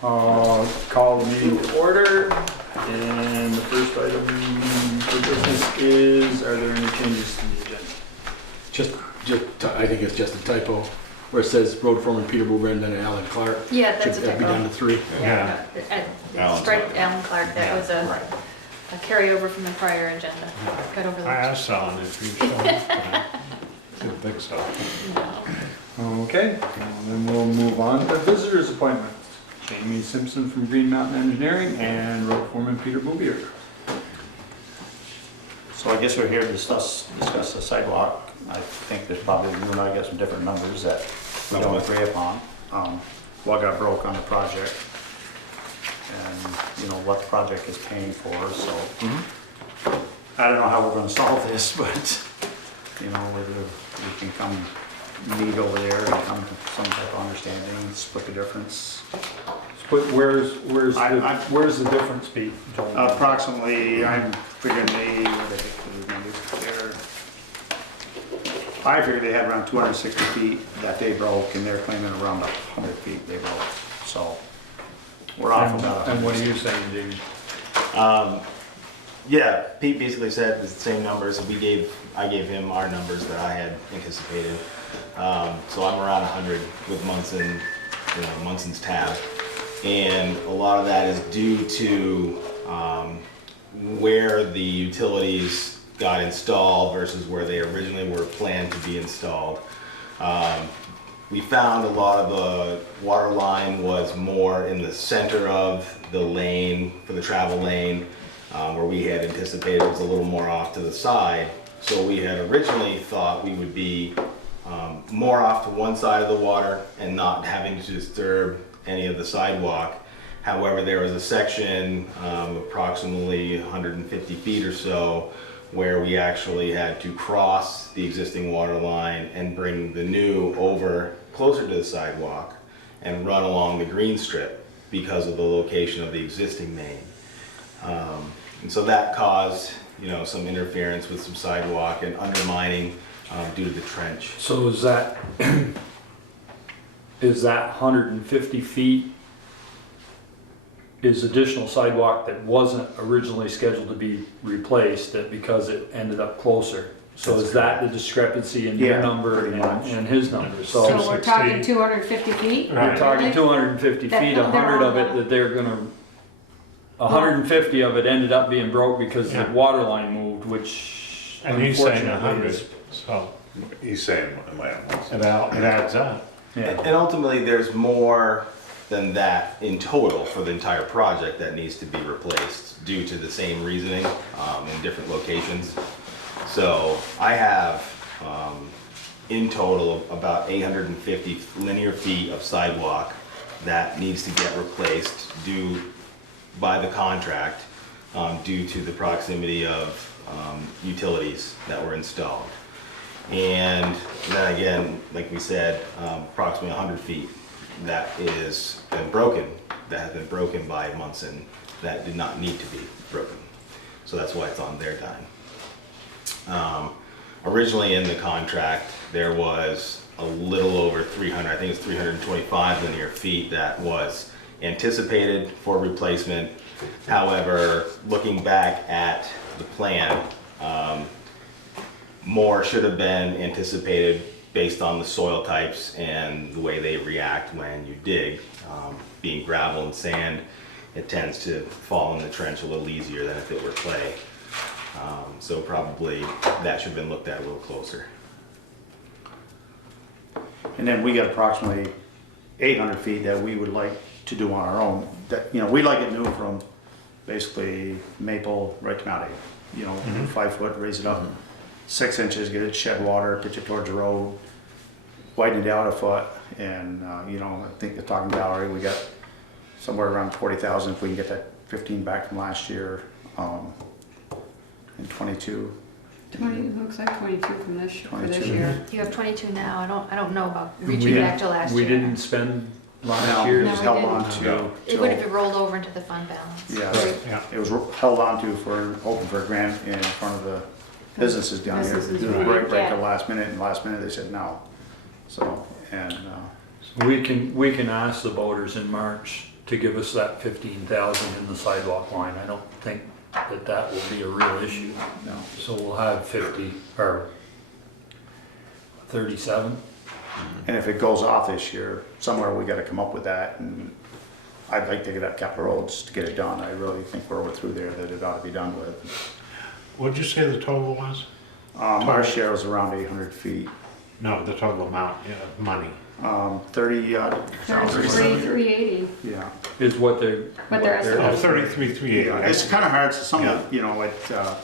Call the meeting to order, and the first item for business is, are there any changes to the agenda? I think it's just a typo where it says road foreman Peter Boober and then Alan Clark. Yeah, that's a Should that be typo. down to 3? Yeah. Strike Alan Clark, that was a carryover from the prior agenda. Got over I that. asked Alan if he showed up, but I didn't think so. No. Okay, then we'll move on to visitors appointments. Jamie Simpson from Green Mountain Engineering and road foreman Peter Boobier. So I guess we're here to discuss the sidewalk. I think there's probably, you and I got some different numbers that we don't agree upon. What got broke on the project and, you know, what the project is paying for, so. I don't know how we're gonna solve this, but, you know, whether we can come meet over there and come to some type of understanding, split the difference. But where's the difference be, Joel? Approximately, I'm figuring they, what the heck are these numbers there? I figured they had around 260 feet that they broke, and they're claiming around 100 feet they broke. So we're off about 100. And what are you saying, Jamie? Yeah, Pete basically said the same numbers. I gave him our numbers that I had anticipated. So I'm around 100 with Munson, Munson's tab. And a lot of that is due to where the utilities got installed versus where they originally were planned to be installed. We found a lot of the water line was more in the center of the lane, for the travel lane, where we had anticipated it was a little more off to the side. So we had originally thought we would be more off to one side of the water and not having to disturb any of the sidewalk. However, there was a section approximately 150 feet or so where we actually had to cross the existing water line and bring the new over closer to the sidewalk and run along the green strip because of the location of the existing main. And so that caused, some interference with some sidewalk and undermining due to the trench. So is that 150 feet is additional sidewalk that wasn't originally scheduled to be replaced, that because it ended up closer? So is that the discrepancy in your Yeah, number pretty much. and his number? So So we're talking 250 feet? we're talking 250 That- feet, they're 100 of all- it that they're gonna, 150 of it ended up being broke because the Yeah. water line moved, which And he's saying unfortunately 100, is. so He's saying, it adds up. Yeah. And ultimately, there's more than that in total for the entire project that needs to be replaced due to the same reasoning in different locations. So I have in total about 850 linear feet of sidewalk that needs to get replaced due by the contract due to the proximity of utilities that were installed. And then again, like we said, approximately 100 feet that has been broken by Munson that did not need to be broken. So that's why it's on their dime. Originally in the contract, there was a little over 300, I think it's 325 linear feet that was anticipated for replacement. However, looking back at the plan, more should have been anticipated based on the soil types and the way they react when you dig. Being gravel and sand, it tends to fall in the trench a little easier than if it were clay. So probably that should have been looked at a little closer. And then we got approximately 800 feet that we would like to do on our own. That, we like it new from basically Maple right to Mount A. 5 foot, raise it up 6 inches, get it shed water, pitch it towards the road, widen it out a foot, and I think the talking gallery, we got somewhere around 40,000 if we can get that 15 back from last year, and 22. 20, looks like 22 from this, for this 22. year. You have 22 now. I don't know about reaching back to last year. We didn't spend last No, year. it was we held didn't. on to. It would have been rolled over into the fund balance. Yeah, Yeah. it was held on to hoping for a grant in front of the businesses down here. Businesses Doing we right didn't at get. the last minute, and last minute they said no. So, and We can ask the voters in March to give us that 15,000 in the sidewalk line. I don't think that will be a real issue. No. So we'll have 50 or 37. And if it goes off this year, somewhere we gotta come up with that, and I'd like to get up capital roads to get it done. I really think we're through there that it ought to be done with. What'd you say the total was? Our share was around 800 feet. No, the total amount, yeah, of money. 30, 33,380. yeah. Is what they're. What they're Oh, estimating. 33,380. It's kind of hard, so some Yeah. of, you know,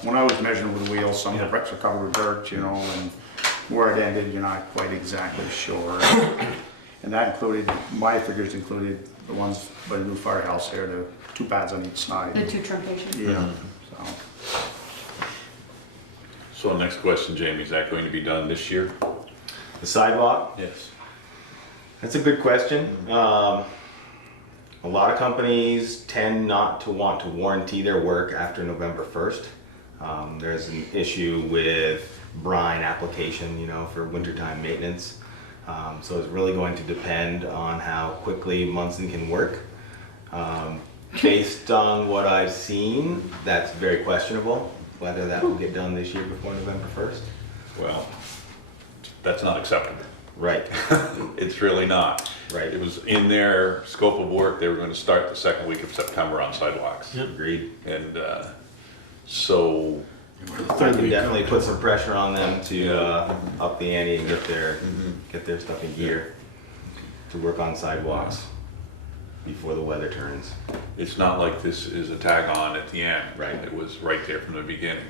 when I was measuring with wheels, some of the Yeah. bricks are covered with dirt, you know, and where it ended, you're not quite exactly sure. And that included, my figures included the ones by the new firehouse there, the 2 pads on each The side. 2 truncations. Yeah, so. So next question, Jamie, is that going to be done this year? The sidewalk, Yes. that's a good question. A lot of companies tend not to want to warranty their work after November 1st. There's an issue with brine application, you know, for wintertime maintenance. So it's really going to depend on how quickly Munson can work. Based on what I've seen, that's very questionable, whether that will get done this year before November 1st. Well, that's not acceptable. Right, It's really not. right, It was in their scope of work, they were going to start the second week of September on sidewalks. agreed. And so, I can definitely put some pressure on them to up the ante and get their stuff in gear to work on sidewalks before the weather turns. it's not like this is a tag on at the end. Right. It was right there from the beginning.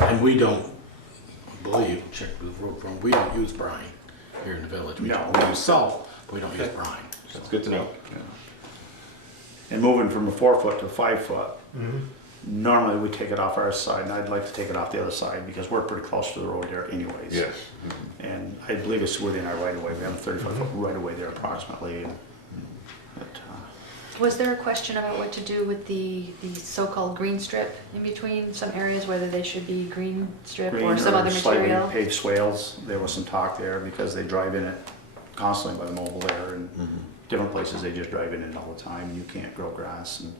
And we don't, I believe, check with the road firm, we don't use brine here in the village. We use salt, but we don't use brine. That's good to know. And moving from a 4 foot to a 5 foot, normally we take it off our side, and I'd like to take it off the other side because we're pretty close to the road there anyways. Yes. And I believe it's within our right of way. We have a 35 foot right of way there approximately. But, Was there a question about what to do with the so-called green strip in between some areas, whether they should be green strip green or some other slightly material? paved swales, there was some talk there because they drive in it constantly by the mobile there, and different places they just drive in it all the time. You can't grow grass and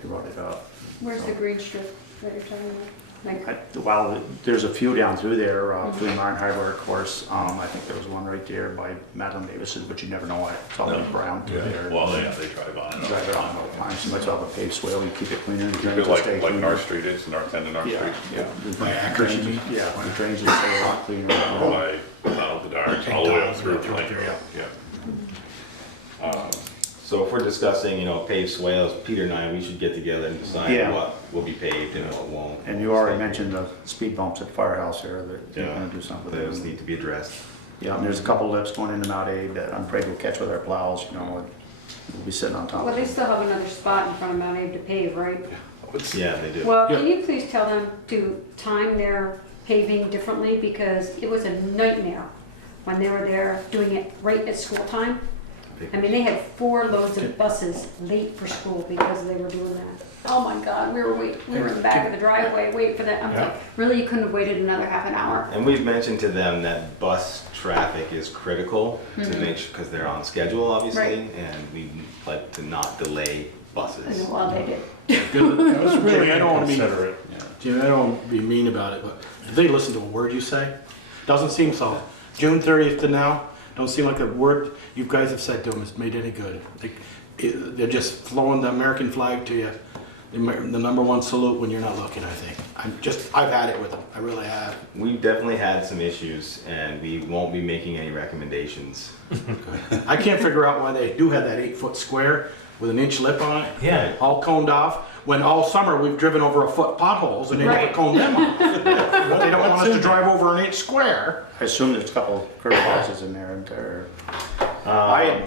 they rot it up. Where's the green strip that you're talking about? Like, Well, there's a few down through there, through Martin Harbor, of course. I think there was one right there by Madeline Davis's, but you never know. It's all brown through there. Well, yeah, they drive on You drive it on all the time. So you might as well have a paved swale. You keep it cleaner. The it. drains will stay Like cleaner. North Street is, North End of North Yeah, Street. yeah. By The acres, you drains- mean? Yeah, the drains will stay a lot cleaner. By the Darks, all the way up through Plainview, yeah. So if we're discussing, you know, paved swales, Peter and I, we should get together and decide Yeah. what will be paved and what won't. And you already mentioned the speed bumps at Firehouse there that you're gonna do something with Those those. need to be addressed. Yeah, and there's a couple lips going into Mount Aid that I'm afraid we'll catch with our plows, you know, and we'll be sitting on top well, of they it. still have another spot in front of Mount Abe to pave, right? Yeah, they do. Well, Yeah. can you please tell them to time their paving differently, because it was a nightmare when they were there doing it right at school time. I mean, they had 4 loads of buses late for school because they were doing that. Oh my God, we were in the back of the driveway, waiting for that. I'm like, really, you couldn't have waited another half an hour? And we've mentioned to them that bus traffic is critical to make sure, because they're on schedule, obviously, Right. and we like to not delay I buses. know, well, they did. That was really I don't wanna be- inconsiderate. Jimmy, I don't want to be mean about it, but do they listen to a word you say? Doesn't seem so. June 30th to now, don't seem like a word you guys have said to them has made any good. They're just flowing the American flag to you, the number one salute when you're not looking, I think. I've had it with them, I really have. We've definitely had some issues, and we won't be making any recommendations. I can't figure out why they do have that 8-foot square with an inch lip on it. Yeah. All coned off, when all summer we've driven over a foot potholes and they never Right. coned them off. But they don't want us to drive over an inch square. I assume there's a couple curb boxes in there, and to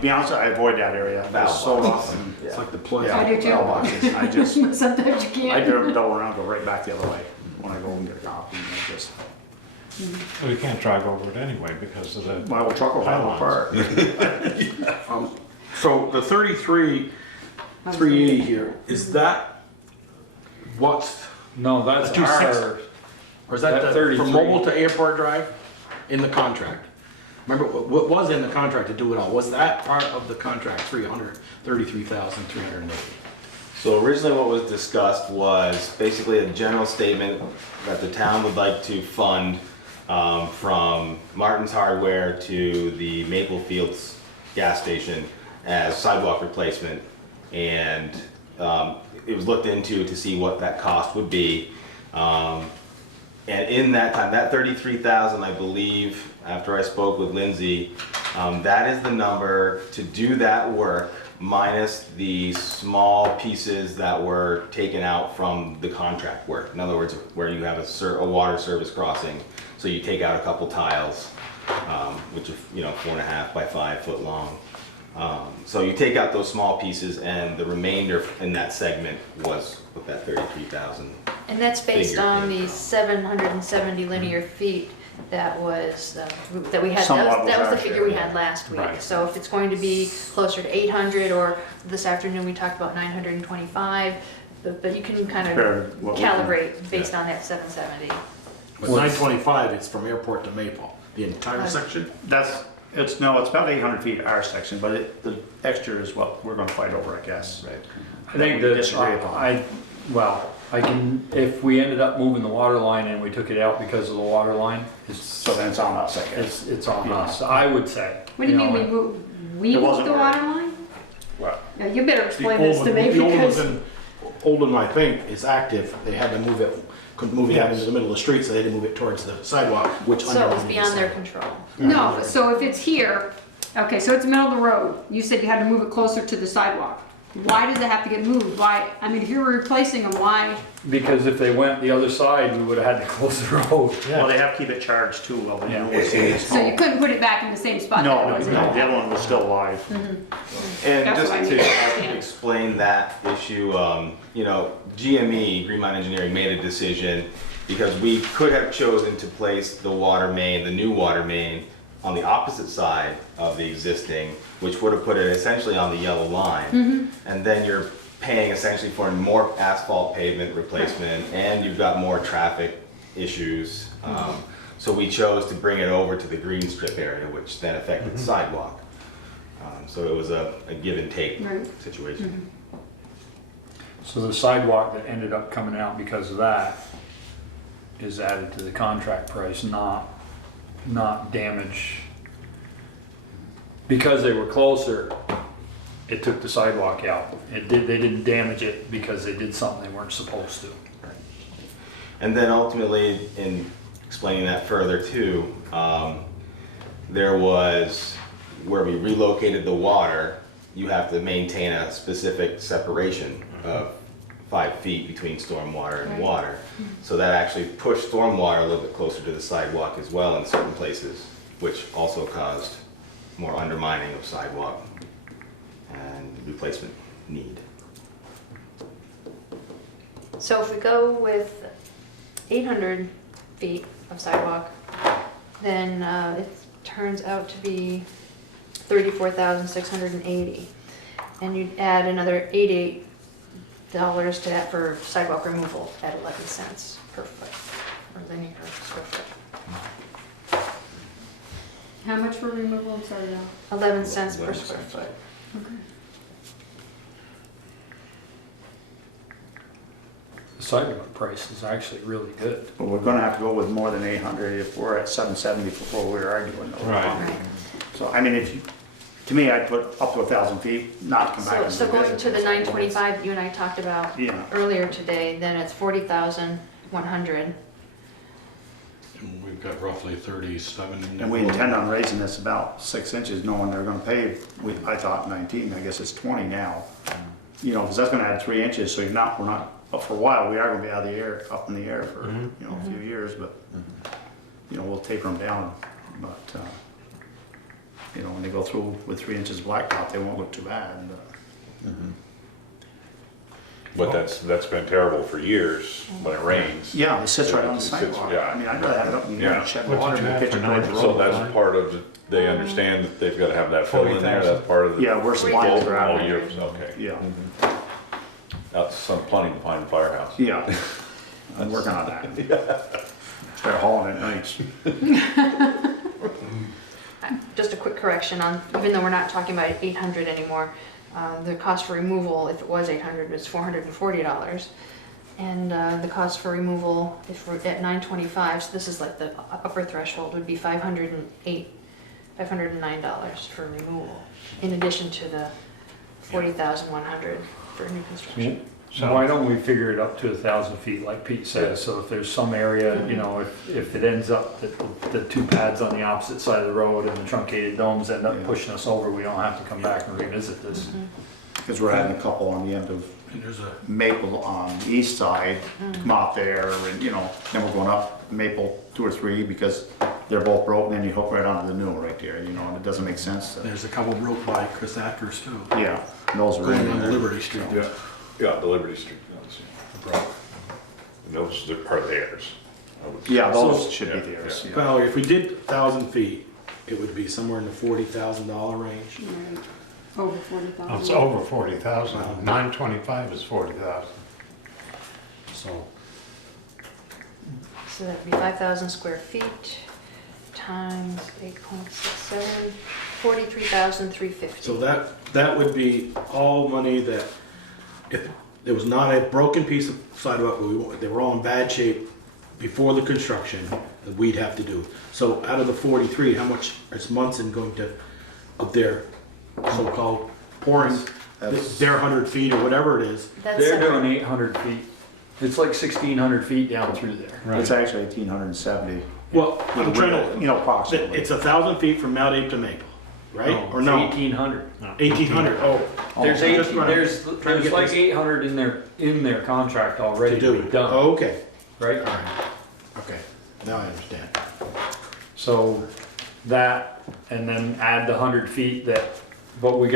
be honest, I avoid that area. Valve It's so boxes. often. It's like the plug. Yeah, I do too. valve boxes. I just, Sometimes you I can't. double around, go right back the other way when I go and get a coffee. And I just, Well, you can't drive over it anyway because of the, my old truck will fall apart. So the 33,380 here, is that what's, No, that's The 260. our, or is that That the, from 33. Mobile to Airport Drive in the contract? Remember, what was in the contract to do it all? Was that part of the contract, $333,380? So originally what was discussed was basically a general statement that the town would like to fund from Martin's Hardware to the Maple Fields gas station as sidewalk replacement. And it was looked into to see what that cost would be. And in that time, that 33,000, I believe, after I spoke with Lindsay, that is the number to do that work minus the small pieces that were taken out from the contract work. In other words, where you have a water service crossing, so you take out a couple tiles, which are 4.5 by 5 foot long. So you take out those small pieces, and the remainder in that segment was with that 33,000. And that's based Figure, on yeah. the 770 linear feet that was, that we had, Somewhat that was the last figure we year, had last week. Right. So if it's going to be closer to 800, or this afternoon we talked about 925, but you can kind Fair, of what we can- calibrate based on that 770. But 925, it's from airport to Maple, the entire section? It's about 800 feet our section, but the extra is what we're gonna fight over, I guess. Right. I think We that, disagree upon. I can, if we ended up moving the water line and we took it out because of the water line, So then it's on us, I guess. it's on Yeah. us, I would say. What do you mean, know, we It moved wasn't the already- water line? What? Now, you better The explain this old to one, me the old because. old one, I think, is active. They had to move it, couldn't move it out into the middle of the street, so they had to move it towards the sidewalk, which So it was undermined the beyond their sidewalk. control. No, so if it's here, okay, so it's the middle of the road, you said you had to move it closer to the sidewalk. Why does it have to get moved? Why, I mean, if you were replacing them, why? Because if they went the other side, we would have had to close the road. Well, they have to keep it charged too, well, the Yeah. new one's So you couldn't put it back in the same spot that No, it was in? the other one was still live. And That's just what I to mean. explain that issue, GME, Green Mountain Engineering, made a decision because we could have chosen to place the water main, the new water main, on the opposite side of the existing, which would have put it essentially on the yellow line. And then you're paying essentially for more asphalt pavement replacement, and you've got more traffic issues. So we chose to bring it over to the green strip area, which then affected the sidewalk. So it was a give and take Right. situation. So the sidewalk that ended up coming out because of that is added to the contract price, not damage. Because they were closer, it took the sidewalk out. They didn't damage it because they did something they weren't supposed to. And then ultimately, in explaining that further too, there was, where we relocated the water, you have to maintain a specific separation of 5 feet between stormwater and water. So that actually pushed stormwater a little bit closer to the sidewalk as well in certain places, which also caused more undermining of sidewalk and replacement need. So if we go with 800 feet of sidewalk, then it turns out to be 34,680. And you'd add another $88 to that for sidewalk removal at 11 cents per foot, or linear square foot. How much for removal, I'm sorry, 11 cents per 11 square cents. foot. The sidewalk price is actually really good. But we're gonna have to go with more than 800 if we're at 770 before we were arguing though. Right. So, I mean, to me, I'd put up to 1,000 feet, not come back So, and so going revisit to the this. 925 you and I talked about Yeah. earlier today, then it's 40,100. And we've got roughly 37. And we intend on raising this about 6 inches, knowing they're gonna pave, I thought 19, I guess it's 20 now. You know, because that's gonna add 3 inches, so but for a while, we are gonna be out of the air, up in the air for, a few years, but, we'll taper them down, but, when they go through with 3 inches of blacktop, they won't look too bad, But that's been terrible for years when it rains. Yeah, it sits right on the It sits- sidewalk. yeah. I mean, I'd rather have it up in the Yeah. air, shed What'd you water, and have pitch for it towards the road. So that's part of, they understand that they've gotta have that fill in there, that's part of the. Yeah, we're supplying the All gravel. year, okay. Yeah, That's some plenty to find firehouse. yeah. I'm working on that. Start hauling at nights. just a quick correction on, even though we're not talking about 800 anymore, the cost for removal, if it was 800, was $440. And the cost for removal, if we're at 925, so this is like the upper threshold, would be $509 for removal, in addition to the 40,100 for new construction. So why don't we figure it up to 1,000 feet, like Pete says, so if there's some area, you know, if it ends up that the two pads on the opposite side of the road and the truncated domes end up pushing us over, we don't have to come back and revisit this. Because we're adding a couple on the end of And there's a, Maple on the east side to come out there, and you know, then we're going up Maple 2 or 3 because they're both broken, and you hook right onto the new one right there, you know, and it doesn't make sense. there's a couple broke by Chris Ackers too. Yeah, and those are Going in on there. Liberty Street. Yeah, the Liberty Street, and those are part of theirs. I would- Yeah, those So- should be Yeah, theirs. yeah. Yeah. Valerie, if we did 1,000 feet, it would be somewhere in the $40,000 range. Right. Over 40,000. It's over 40,000. 925 is 40,000. So, So that'd be 5,000 square feet times 8.67, 43,350. so that would be all money that, if there was not a broken piece of sidewalk, they were all in bad shape before the construction, that we'd have to do. So out of the 43, how much is Munson going to, of their so-called pouring, their 100 feet or whatever it is? That's They're separate. doing 800 feet. It's like 1,600 feet down through there. It's actually 1,870. Well, I'm trying to, You know, approximately. it's 1,000 feet from Mount Ape to Maple, right? Or no? 1,800. 1,800, oh. There's just 18, running- there's trying to get like this 800 in their contract already to to do be it. done, Oh, okay, right? all right, okay, now I understand. So that, and then add the 100 feet that, but we're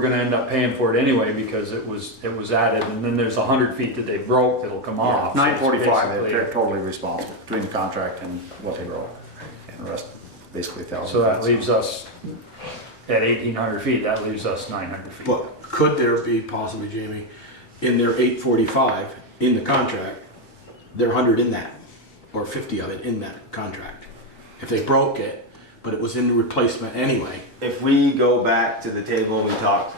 gonna end up paying for it anyway because it was added, and then there's 100 feet that they broke that'll come off. So it's 945, basically- they're totally responsible between the contract and what they wrote. And the rest, basically 1,000. So that leaves us, at 1,800 feet, that leaves us 900 feet. But could there be possibly, Jamie, in their 845, in the contract, they're 100 in that, or 50 of it in that contract? If they broke it, but it was in the replacement anyway, If we go back to the table, we talk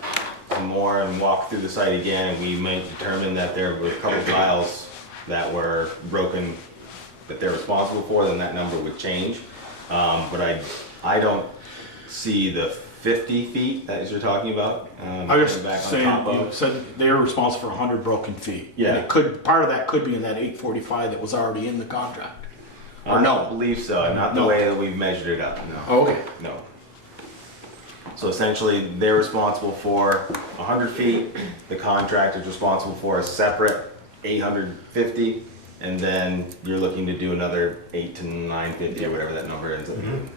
some more and walk through the site again, and we may determine that there were a couple tiles that were broken that they're responsible for, then that number would change. But I don't see the 50 feet that you're talking about. I was back on saying, top you of. said they were responsible for 100 broken feet. Yeah. And it could, part of that could be in that 845 that was already in the contract. Or I no? don't believe so, not the No. way that we've measured it up, no. Oh, okay. No. So essentially, they're responsible for 100 feet, the contractor's responsible for a separate 850, and then you're looking to do another 8 to 950 or whatever that number ends up being.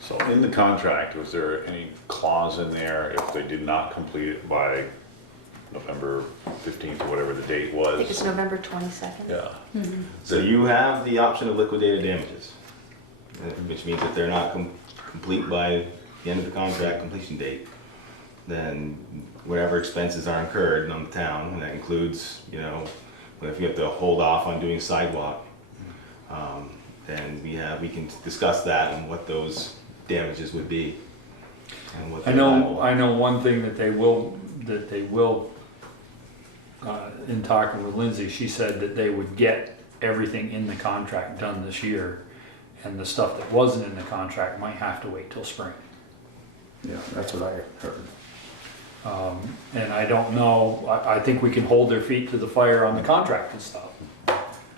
So in the contract, was there any clause in there if they did not complete it by November 15th or whatever the date I think it's was? November 22nd. Yeah. So you have the option of liquidated damages, which means that they're not complete by the end of the contract completion date, then whatever expenses are incurred on the town, and that includes, you know, if you have to hold off on doing sidewalk, then we can discuss that and what those damages would be. And what I they're liable. know one thing that they will, in talking with Lindsay, she said that they would get everything in the contract done this year, and the stuff that wasn't in the contract might have to wait till spring. Yeah, that's what I heard. And I don't know, I think we can hold their feet to the fire on the contract and stuff.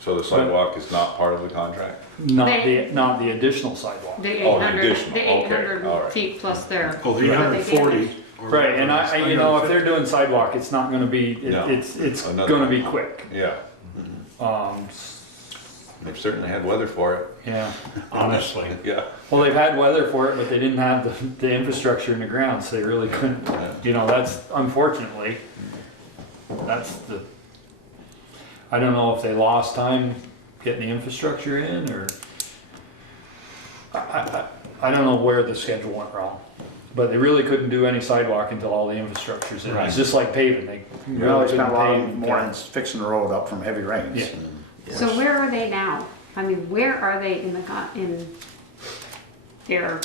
So the sidewalk is not part of the contract? Not the additional sidewalk. The Oh, the 800, additional, the okay, 800 all right. feet plus their. Oh, the what they 840. damaged. or Right, and whatever it is, you know, if they're 150. doing sidewalk, it's not gonna be, No. it's Another gonna be one. quick. Yeah. They've certainly had weather for it. Yeah. Honestly. Yeah. Well, they've had weather for it, but they didn't have the infrastructure in the ground, so they really couldn't, you know, that's unfortunately, that's the, I don't know if they lost time getting the infrastructure in, or, I don't know where the schedule went wrong. But they really couldn't do any sidewalk until all the infrastructure's in. It's just like paving, they Well, really they spent couldn't a lot pave. of mornings fixing the road up from heavy rains. Yeah. So where are they now? I mean, where are they in in their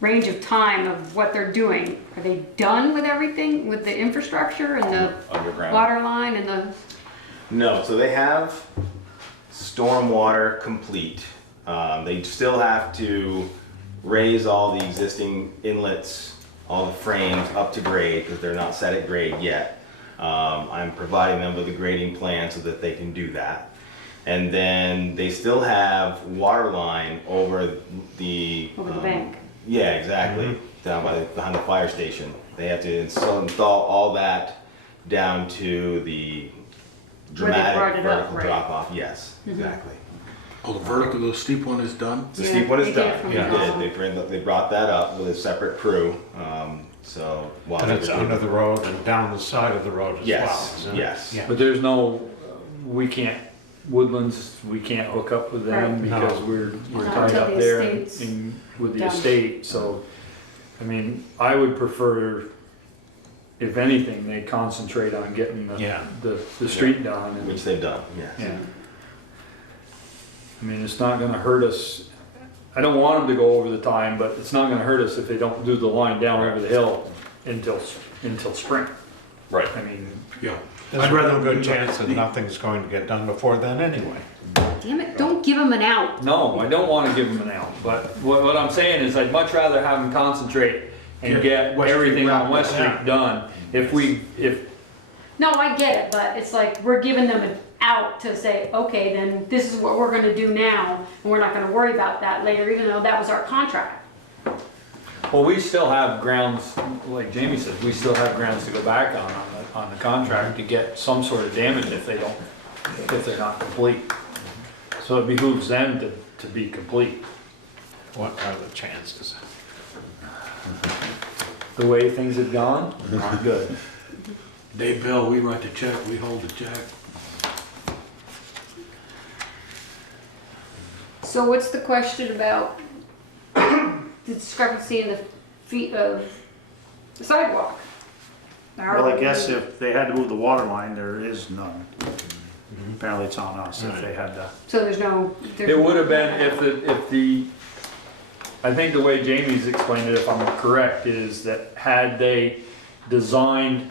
range of time of what they're doing? Are they done with everything, with the infrastructure and the Underground. water line and the, No, so they have stormwater complete. They still have to raise all the existing inlets, all the frames up to grade because they're not set at grade yet. I'm providing them with a grading plan so that they can do that. And then they still have water line over the bank? Yeah, exactly. Down behind the fire station. They have to install all that down to the Where they brought dramatic it up, vertical right. drop off. Yes, exactly. Oh, the steep one is done? The Yeah, steep one they is did done. from They the did. They brought that up with a separate crew. So while And they it's were under doing- the road and down the side of the road as well, Yes, isn't it? yes. Yeah. But there's no, we can't, Woodlands, we can't hook up with them Right. because No. we're Not tied until up the there estate's with the done. estate, so, I mean, I would prefer, if anything, they concentrate on getting Yeah. the street done. and- Which they've done, yes. Yeah. I mean, it's not gonna hurt us, I don't want them to go over the time, but it's not gonna hurt us if they don't do the line down over the hill until spring. Right. I mean, Yeah. There's I'd a rather good chance that nothing's going to get done before then anyway. damn it, don't give them an out. no, I don't wanna give them an out, but what I'm saying is I'd much rather have them concentrate and Get get West Street everything on wrapped West up. Street done. If, No, I get it, but it's like, we're giving them an out to say, okay, then this is what we're gonna do now, and we're not gonna worry about that later, even though that was our contract. well, we still have grounds, like Jamie said, we still have grounds to go back on the contract to get some sort of damage if they're not complete. So it behooves them to be complete. What are the chances? The way things have gone, not good. They bill, we write the check, we hold the check. So what's the question about the discrepancy in the feet of the sidewalk? Well, I guess if they had to move the water line, there is none. Apparently it's on us if they had to. So there's no. It would have been if the, I think the way Jamie's explained it, if I'm correct, is that had the design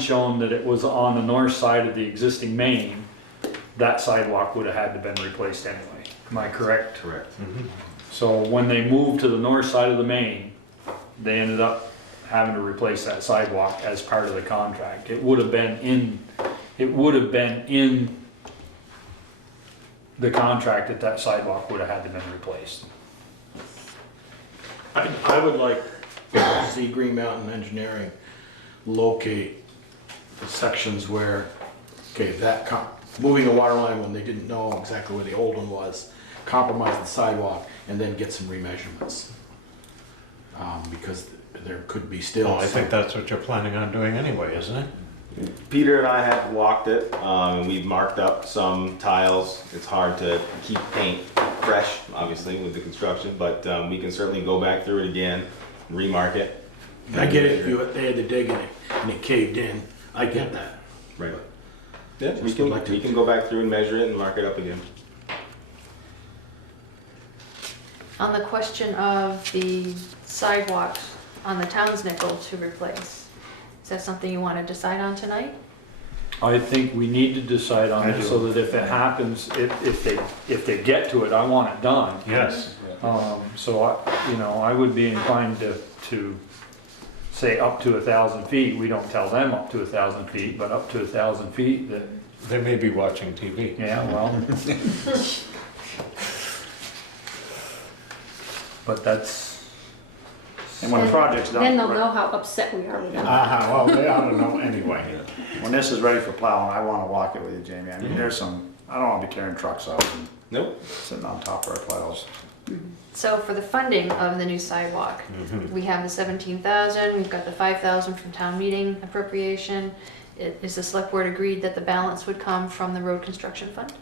shown that it was on the north side of the existing main, that sidewalk would have had to been replaced anyway. Am I correct? Correct. So when they moved to the north side of the main, they ended up having to replace that sidewalk as part of the contract. It would have been in the contract that sidewalk would have had to been replaced. I would like to see Green Mountain Engineering locate the sections where, okay, moving the water line when they didn't know exactly where the old one was, compromise the sidewalk, and then get some remeasurements. Because there could be still. Well, I think that's what you're planning on doing anyway, isn't it? Peter and I have walked it, and we've marked up some tiles. It's hard to keep paint fresh, obviously, with the construction, but we can certainly go back through it again, remark it. I get it, they had to dig in it, and it caved in, I get that. Right. Yeah, we Just can, would like to- we can go back through and measure it and mark it up again. On the question of the sidewalk on the town's nickel to replace, is that something you want to decide on tonight? I think we need to decide on it so that if it happens, if they get to it, I want it done. Yes. So I would be inclined to say up to 1,000 feet. We don't tell them up to 1,000 feet, but up to 1,000 feet that, They may be watching TV. yeah, well. But that's, And when the project's done. Then they'll know how upset we are with them. Well, they ought to know anyway. When this is ready for plowing, I wanna walk it with you, Jamie. I mean, there's some, I don't wanna be carrying trucks out and Nope. sitting on top of our plows. So for the funding of the new sidewalk, we have the 17,000, we've got the 5,000 from town meeting appropriation. Is the select board agreed that the balance would come from the road construction fund?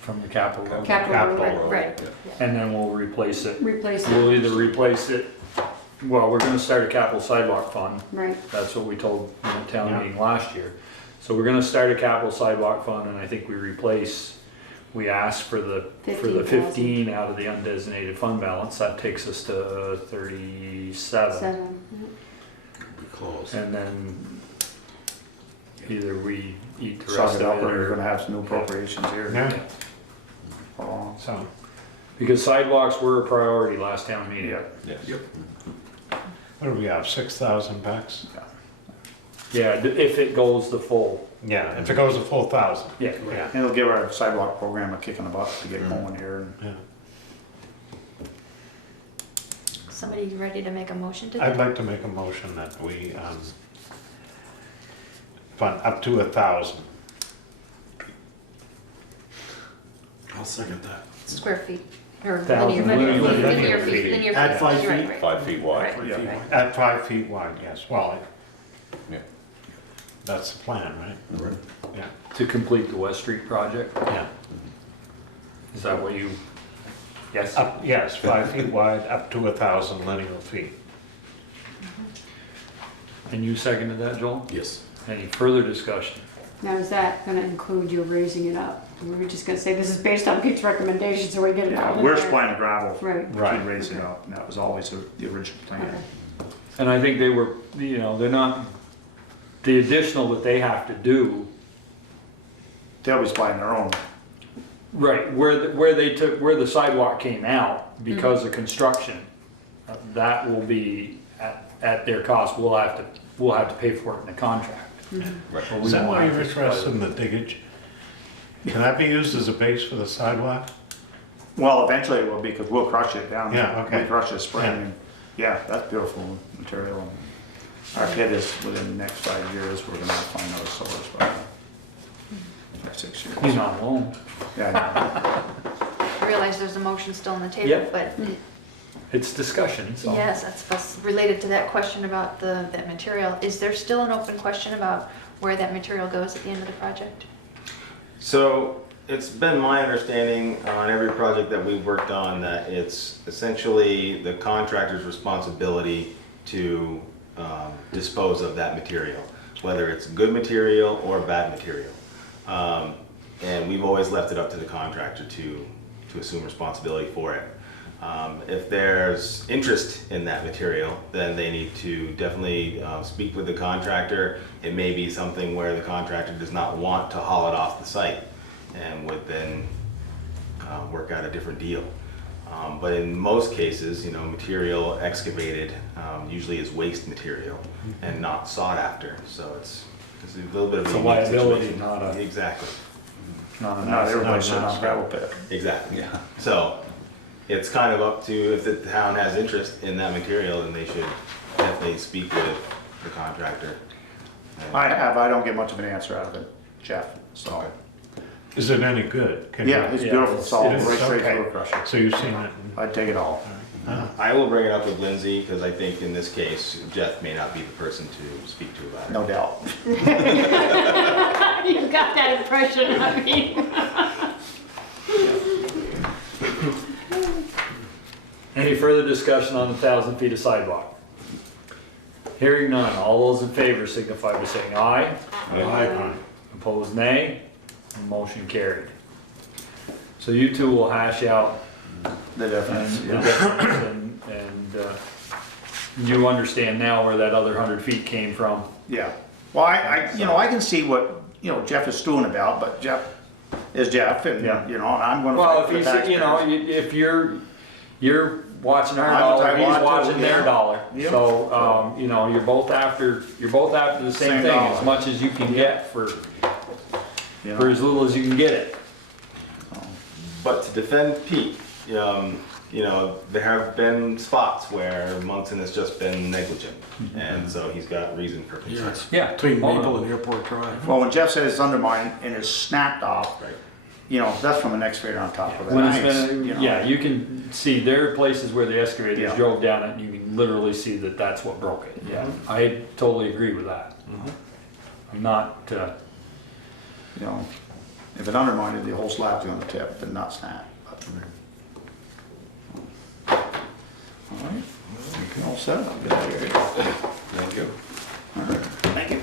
from the capital. road. Capital. Right. And then we'll replace it. Replace We'll it, either replace it, well, we're gonna start a capital sidewalk fund. right. That's what we told in the town Yeah. meeting last year. So we're gonna start a capital sidewalk fund, and I think we replace we asked for the 15,000. 15 out of the undesignated fund balance, that takes us to 37. 7. Be close. And then either we eat the Suck rest it of up, it or we're or, gonna have some new appropriations here. Yeah. Hold on. So, because sidewalks were a priority last town meeting. Yeah. Yes. what do we have, 6,000 bucks? Yeah, if it goes the full, Yeah, if it goes a full 1,000. yeah. Yeah, And it'll give our sidewalk program a kick in the butt to get going here. yeah. Somebody ready to make a motion to I'd that? like to make a motion that we fund up to 1,000. I'll second that. Square feet, or Thousand linear feet. Add 5 You're right, feet. right. 5 feet wide. Right. Yeah. At 5 feet wide, yes. Well, Yeah. that's the plan, right? Yeah, To complete the West Street project, yeah. is that what you, yes? Up, yes, 5 feet wide, up to 1,000 linear feet. And you seconded that, Joel? Yes. Any further discussion? Now, is that gonna include you raising it up? We were just gonna say this is based on Pete's recommendation, so we get it Yeah, out in we're there. supplying the gravel Right. Right. to raise it up, and that was always the original plan. Okay. And I think they were, you know, they're not, the additional that they have to do, They'll be supplying their own. right, where they took, where the sidewalk came out because of construction, that will be at their cost. We'll have to pay for it in the contract. Right. But we Is that won't why have you're to interested supply in the diggage? Can that be used as a base for the sidewalk? Well, eventually it will be, because we'll crush it down. Yeah, okay. We'll crush it spring, Yeah. and, yeah, that's beautiful material. Our kid is, within the next 5 years, we're gonna find another source, but, 6 years. He's not alone. Yeah, I realize there's a motion still on the table, Yep. but It's discussion, so. yes, that's related to that question about that material. Is there still an open question about where that material goes at the end of the project? So it's been my understanding on every project that we've worked on that it's essentially the contractor's responsibility to dispose of that material, whether it's good material or bad material. And we've always left it up to the contractor to assume responsibility for it. If there's interest in that material, then they need to definitely speak with the contractor. It may be something where the contractor does not want to haul it off the site and would then work out a different deal. But in most cases, you know, material excavated usually is waste material and not sought after. So it's a little bit of It's a unique liability, situation. not a- Exactly. Not not a everybody's sitting on a gravel pit. Exactly. Yeah. So it's kind of up to, if the town has interest in that material, then they should definitely speak with the contractor. I don't get much of an answer out of it, Jeff, so. Is it any good? Can you- Yeah, it's Yeah, beautiful, it's- it's all it is? right straight Okay. through a crusher. So you've seen it? I'd take it all. I will bring it up with Lindsay, because I think in this case, Jeff may not be the person to speak to about it. No doubt. You got that impression, I mean. Any further discussion on the 1,000 feet of sidewalk? Hearing none, all those in favor signify by saying aye. Aye. Opposed, nay. Motion carried. So you two will hash out The difference, the yeah. difference and you understand now where that other 100 feet came from. Yeah. Well, I can see what, Jeff is stewing about, but Jeff is Jeff, and, Yeah. I'm gonna Well, fight if for the he's, taxpayers. if you're watching our I'm dollar, a he's Taiwan watching too, their yeah. dollar. Yep. So, you're both after the same Same thing, dollar. as much as you can get for You know? as little as you can get it. But to defend Pete, there have been spots where Munson has just been negligent, and so he's got reason for Yeah, concern. it's Yeah. between Oh, Maple no. and Airport Drive. Well, when Jeff said it's undermined and it's snapped off, Right. That's from an excavator on top of it. When Nice, it's been, yeah, you can see there are places where the excavators Yeah. drove down it and you can literally see that that's what broke it. Yeah, I totally agree with that. I'm not, If it undermined it, the whole slab's gonna tip, but not snap. All right, all set, I'll get out of here. Thank you. All right, thank you.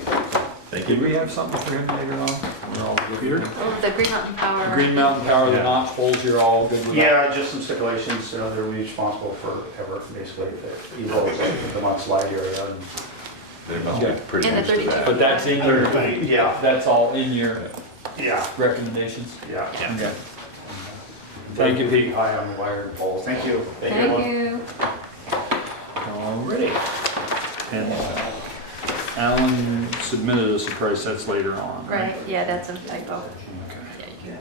Thank did we you. have something for him later on? We're all good. Peter? Oh, the Green Mountain Power. Green Mountain Power, the Yeah. notch holes, you're all good with that? Yeah, just some stipulations, they're responsible for ever, basically, if it evolves like the mudslide area. And They must be Yeah. pretty And the used to 32. that. But that's in your, Yeah, that's all in your yeah, recommendations? yeah. Okay. Thank you, Pete. High on the wire and poles. Thank you. Thank you. Alrighty. And Alan submitted us a price, that's later on, right? Right, yeah, that's a typo. Okay. Yeah, you can-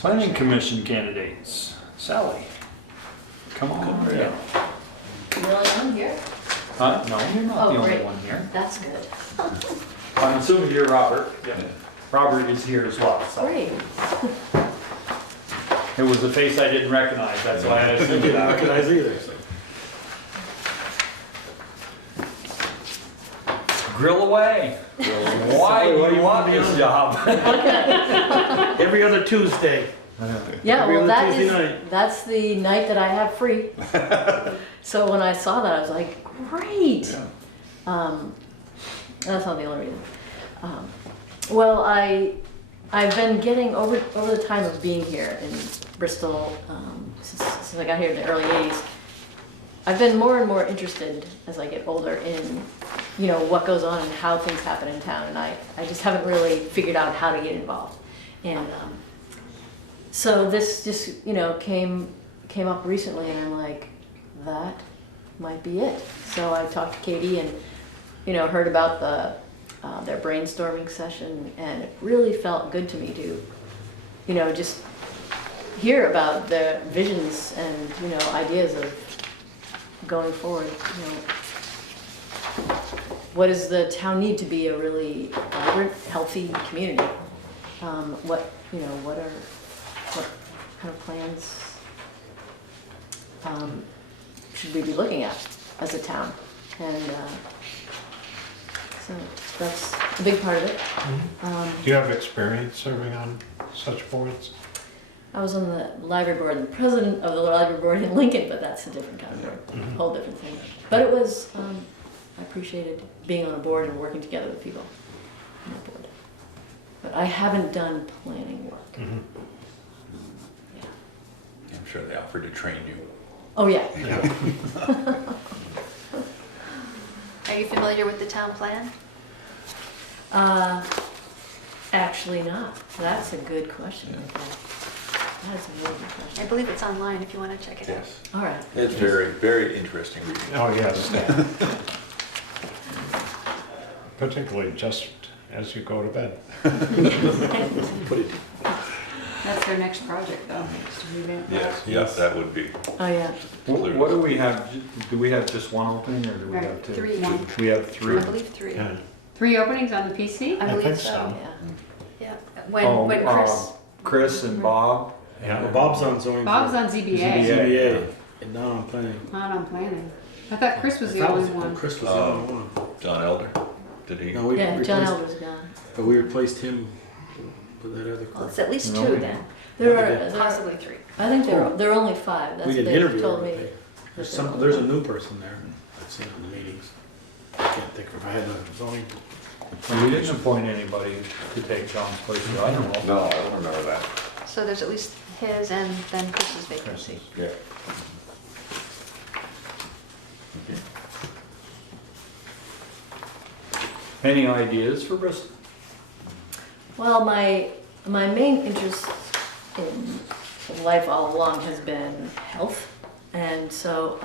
Planning Commission candidates, Sally. Come on. Really, I'm here? Huh? No, you're not Oh, the only great. one here. That's good. I'm assuming you're Robert. Yeah. Robert is here as well, so. Great. It was a face I didn't recognize, that's why I I assumed didn't that. recognize either, so. Grill away. Why do you want this job? Every other Tuesday. Yeah, Every well, other that Tuesday is, night. that's the night that I have free. So when I saw that, I was like, great. That's not the only reason. Well, I've been getting, over the time of being here in Bristol, since I got here in the early 80s, I've been more and more interested as I get older in, you know, what goes on and how things happen in town, and I just haven't really figured out how to get involved. And so this just, you know, came up recently, and I'm like, that might be it. So I talked to Katie and, you know, heard about their brainstorming session, and it really felt good to me to, you know, just hear about their visions and, you know, ideas of going forward. You know, what does the town need to be a really vibrant, healthy community? What kind of plans should we be looking at as a town? And so that's a big part of it. Do you have experience serving on such boards? I was on the library board, the president of the library board in Lincoln, but that's a different kind of board, whole different thing. But it was, I appreciated being on a board and working together with people on the board. But I haven't done planning work. Yeah. I'm sure they offered to train you. Oh, yeah. Are you familiar with the town plan? Actually not. That's a good question. That's a really good I question. believe it's online if you want to check it out. Yes. All right. It's very, very interesting reading. Oh, yes. Particularly just as you go to bed. That's their next project though, is to revamp that. Yes, that would be. Oh, yeah. What do we have, do we have just one opening or do we Right, have two? three. We have three. I believe 3. Yeah. 3 openings on the PC? I I believe think so. so. Yeah. Yeah. When Chris. Chris and Bob. Well, Bob's on zoning. Bob's board. on ZBA, ZBA, and now I'm planning. not on planning. I thought Chris was I the thought only it one. Chris was the only one. John Elder, did he? No, we Yeah, John replaced, Elder's gone. but we replaced him with that other Well, it's clerk. at least No. 2 then. There Possibly 3. I think there are only 5. That's We what did they interview told her. me. There's a new person there. I've seen in the meetings. I can't think of if I had a zoning. We didn't appoint anybody to take John's place, so I don't know. No, I don't remember that. So there's at least his and then Chris's vacancy. Yeah. Any ideas for Bristol? Well, my main interest in life all along has been health, and so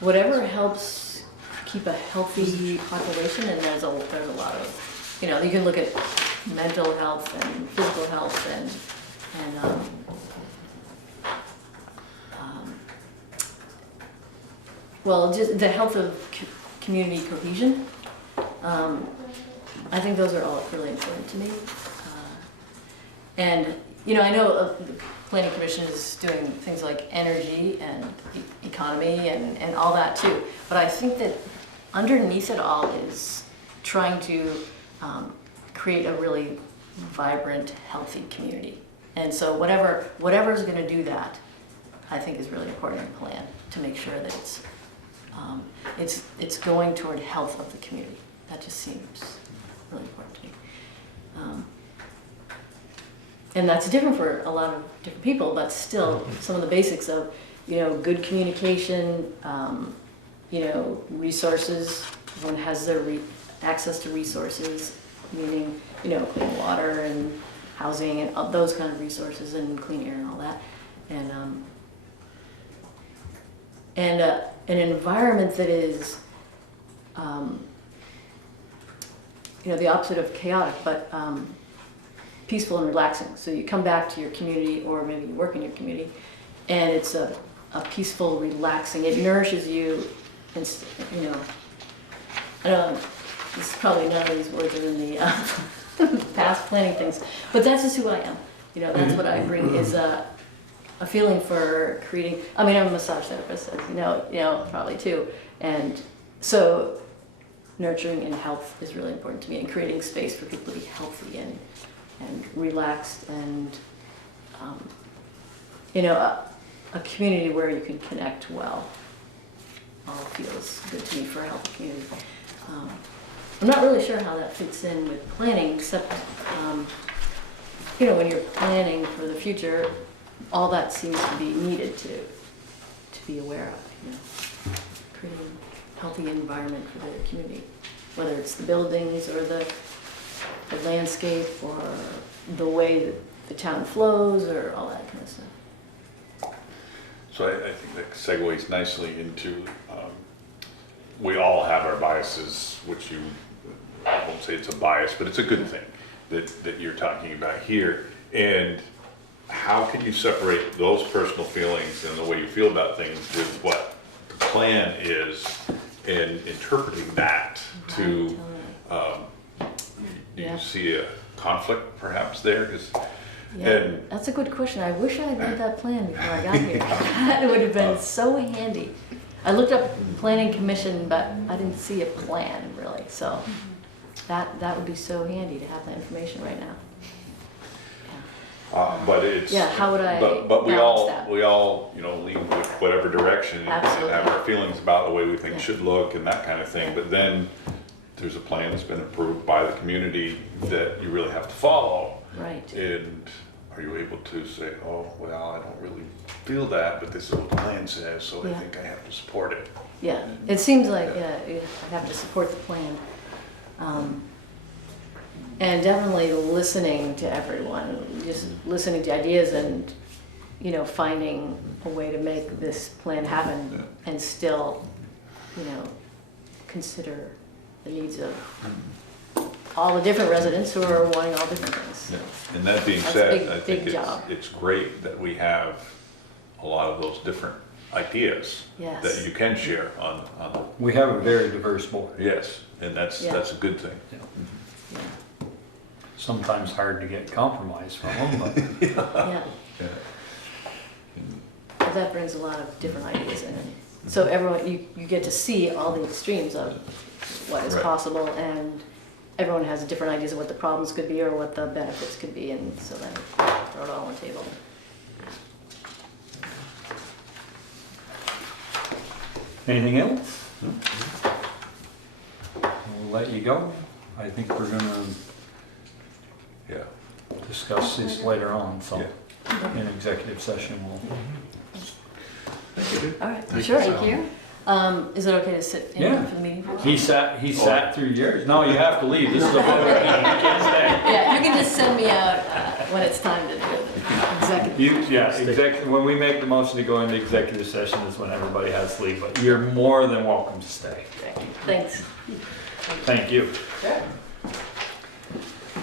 whatever helps keep a healthy population, and there's a lot of, you know, you can look at mental health and physical health and well, just the health of community cohesion. I think those are all really important to me. And, you know, I know the Planning Commission is doing things like energy and economy and all that too. But I think that underneath it all is trying to create a really vibrant, healthy community. And so whatever's going to do that, I think is really important in the plan to make sure that it's going toward health of the community. That just seems really important to me. And that's different for a lot of different people, but still some of the basics of, good communication, resources. Everyone has their access to resources, meaning, clean water and housing and all those kind of resources and clean air and all that. And an environment that is, the opposite of chaotic, but peaceful and relaxing. So you come back to your community, or maybe you work in your community, and it's a peaceful, relaxing. It nourishes you, and I don't know. This is probably none of these words are in the past planning things, but that's just who I am. That's what I bring is a feeling for creating. I mean, I'm a massage therapist, as you know, probably too, and so nurturing and health is really important to me, and creating space for people to be healthy and relaxed, and a community where you can connect well. All feels good to me for a healthy community. I'm not really sure how that fits in with planning, except when you're planning for the future, all that seems to be needed to be aware of. Creating a healthy environment for the community, whether it's the buildings or the landscape or the way that the town flows or all that kind of stuff. So I think that segues nicely into, we all have our biases, which I won't say it's a bias, but it's a good thing that you're talking about here. And how can you separate those personal feelings and the way you feel about things with what the plan is, and interpreting that to, do you see a conflict perhaps there? And that's a good question. I wish I had read that plan before I got here. That would have been so handy. I looked up planning commission, but I didn't see a plan really. So that would be so handy to have that information right now. but it's how would I but balance that? we all lean with whatever direction and Absolutely. have our feelings about the way we think it should look and that kind of thing. But then there's a plan that's been approved by the community that you really have to follow. Right. And are you able to say, oh, well, I don't really feel that, but this is what the plan says, so I think I have to support it. Yeah, it seems like I have to support the plan. And definitely listening to everyone, just listening to ideas and, finding a way to make this plan happen and still, consider the needs of all the different residents who are wanting all different things. Yeah. And that being That's said, a big, I think big job. it's great that we have a lot of those different ideas Yes. that you can share on We have a very diverse board. yes, and that's a good thing. Yeah. Sometimes hard to get compromise from them, but Yeah. But that brings a lot of different ideas in. So everyone, you get to see all the extremes of what is Right. possible, and everyone has different ideas of what the problems could be or what the benefits could be, and so then throw it all on the table. anything else? We'll let you go. I think we're gonna Yeah. discuss this later on, so Yeah. in executive session we'll. All right, sure. Thank you. Is it okay to sit in Yeah. for the meeting? He sat through yours. No, you have to leave. This is a vote. You can't stay. Yeah, you can just send me out when it's time to do the executive. When we make the motion to go into executive session is when everybody has to leave, but you're more than welcome to stay. Thanks. Thank you.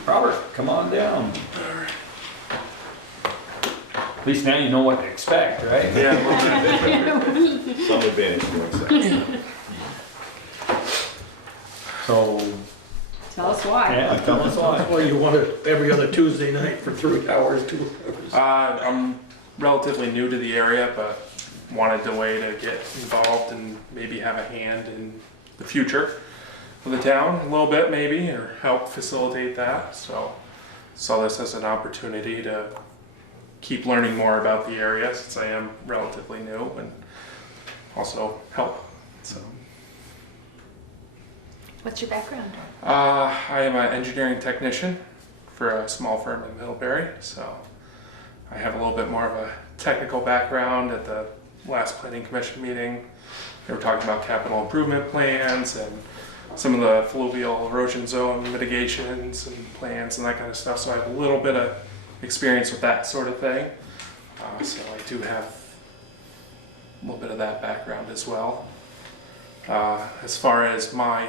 Robert, come on down. At least now you know what to expect, right? Some advantage to doing So, Tell us why. yeah, tell us why. Or you want it every other Tuesday night for 3 hours, 2 hours? I'm relatively new to the area, but wanted a way to get involved and maybe have a hand in the future of the town a little bit maybe, or help facilitate that. So saw this as an opportunity to keep learning more about the area since I am relatively new, and also help. So What's your background? I am an engineering technician for a small firm in Middlebury, so I have a little bit more of a technical background. At the last planning commission meeting, they were talking about capital improvement plans and some of the fluvial erosion zone mitigations and plans and that kind of stuff, so I have a little bit of experience with that sort of thing. So I do have a little bit of that background as well. As far as my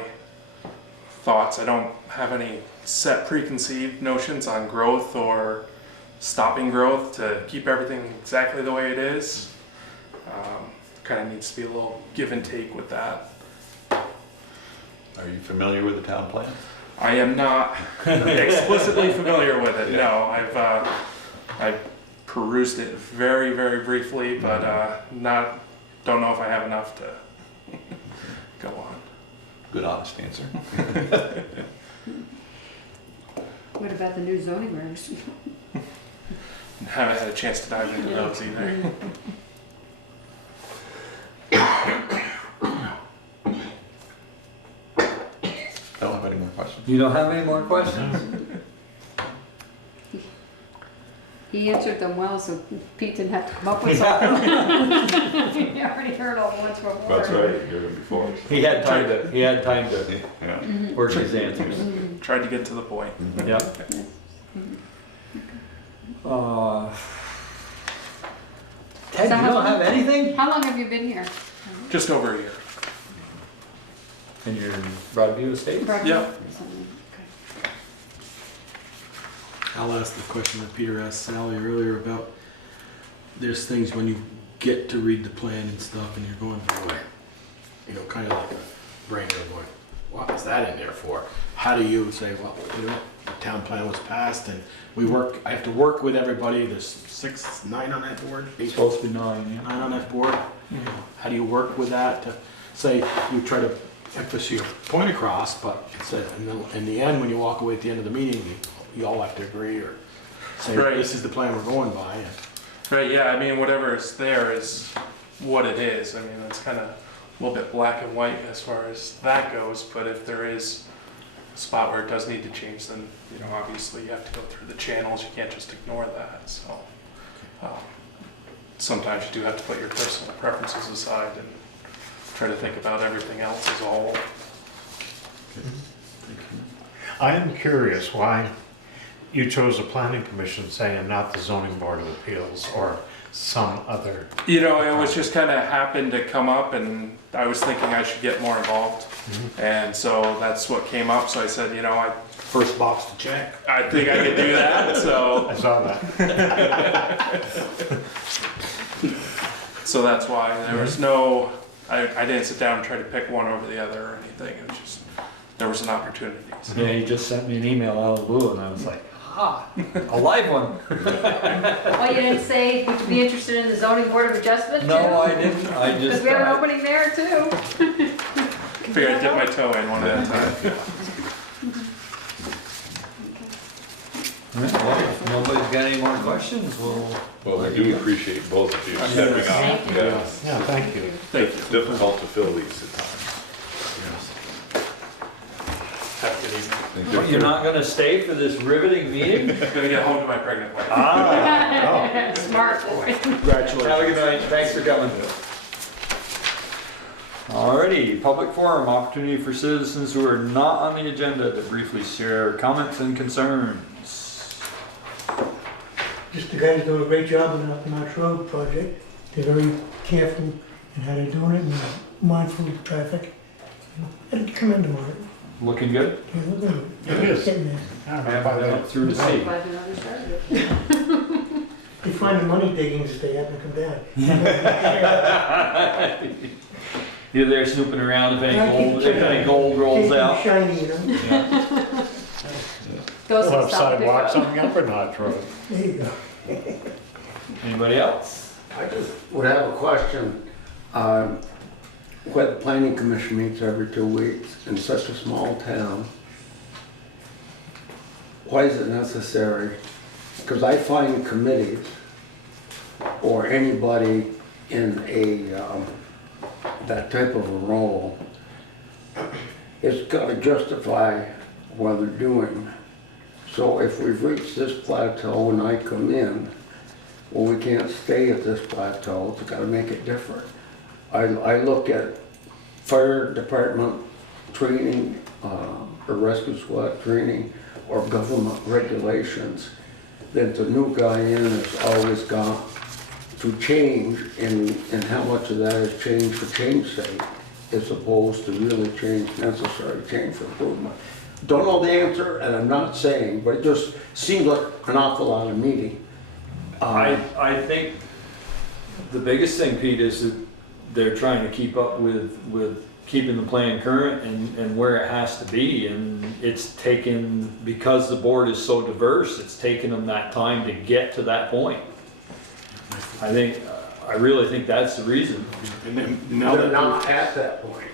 thoughts, I don't have any set preconceived notions on growth or stopping growth to keep everything exactly the way it is. Kind of needs to be a little give and take with that. Are you familiar with the town plan? I am not explicitly familiar with it. No, I've perused it very, very briefly, but don't know if I have enough to go on. Good, honest answer. What about the new zoning regs? Haven't had a chance to dive into those either. Don't have any more questions. You don't have any more questions? He answered them well, so Pete didn't have to come up with something. He already heard all the ones before. That's right, you heard it before. He had time to Yeah. work his answers. Tried to get to the point. Yep. Ted, So you how don't have anything? How long have you been here? Just over a year. And you're in Broadview Estates? Yeah. I'll ask the question that Peter asked Sally earlier about, there's things when you get to read the plan and stuff and you're going through it, you know, kind of like a brain going, what is that in there for? How do you say, well, you know, the town plan was passed and I have to work with everybody, there's 9 on that board? It's supposed to be 9, yeah. 9 on that board? How do you work with that to say, you try to push your point across, but it's in the end, when you walk away at the end of the meeting, you all have to agree or say, Right. this is the plan we're going by. Right, yeah, I mean, whatever is there is what it is. I mean, it's kind of a little bit black and white as far as that goes, but if there is a spot where it does need to change, then, you know, obviously you have to go through the channels. You can't just ignore that, so. Sometimes you do have to put your personal preferences aside and try to think about everything else as a whole. I am curious why you chose a planning commission, say, and not the zoning board of appeals or some other. You know, it was just kind of happened to come up, and I was thinking I should get more involved. And so that's what came up. So I said, you know, First box to check. I think I could do that. So, I saw that. so that's why there was no. I didn't sit down and try to pick one over the other or anything. It was just there was an opportunity. So. Yeah, he just sent me an email out of the blue and I was like, a live one. Oh, you didn't say, would you be interested in the zoning board of adjustment too? No, I didn't. I Because just. we have an opening there too. Figured I'd dip my toe in one at a time. Well, if nobody's got any more questions, Well, we do appreciate both of you stepping up. Thank you. Yeah. Yeah, thank you. Thank you. It's difficult to fill these at times. Have a good evening. You're not gonna stay for this riveting meeting? I'm gonna get home to my pregnant wife. Smart boy. Congratulations. Have a good night, thanks for coming. Alrighty, public forum, opportunity for citizens who are not on the agenda to briefly share comments and concerns. Just the guys do a great job on the Up Notch Road project. They're very careful in how they're doing it and mindful of traffic. And commend them on it. Looking good? Yeah, look at it. It is. Getting there. I don't I know if haven't I been up through to see. Glad you started it. They find the money diggings if they happen to come down. You're there snooping around if any gold rolls Keep them out. shiny, you know? Yeah. Those We'll will have stop and pick sidewalks up. on the Upper Notch Road. There you go. Anybody else? I just would have a question. Where the planning commission meets every 2 weeks in such a small town, why is it necessary? Because I find committees or anybody in that type of a role, it's got to justify what they're doing. So if we've reached this plateau and I come in, well, we can't stay at this plateau, it's gotta make it different. I look at fire department training, or rescue squad training, or government regulations, that the new guy in has always got to change, and how much of that is change for change's sake, as opposed to really change, necessary change for improvement. Don't know the answer, and I'm not saying, but it just seems like an awful lot of meeting. I think the biggest thing, Pete, is that they're trying to keep up with keeping the plan current and where it has to be, and it's taken, because the board is so diverse, it's taken them that time to get to that point. I really think that's the reason. And then now They're that, not at that point.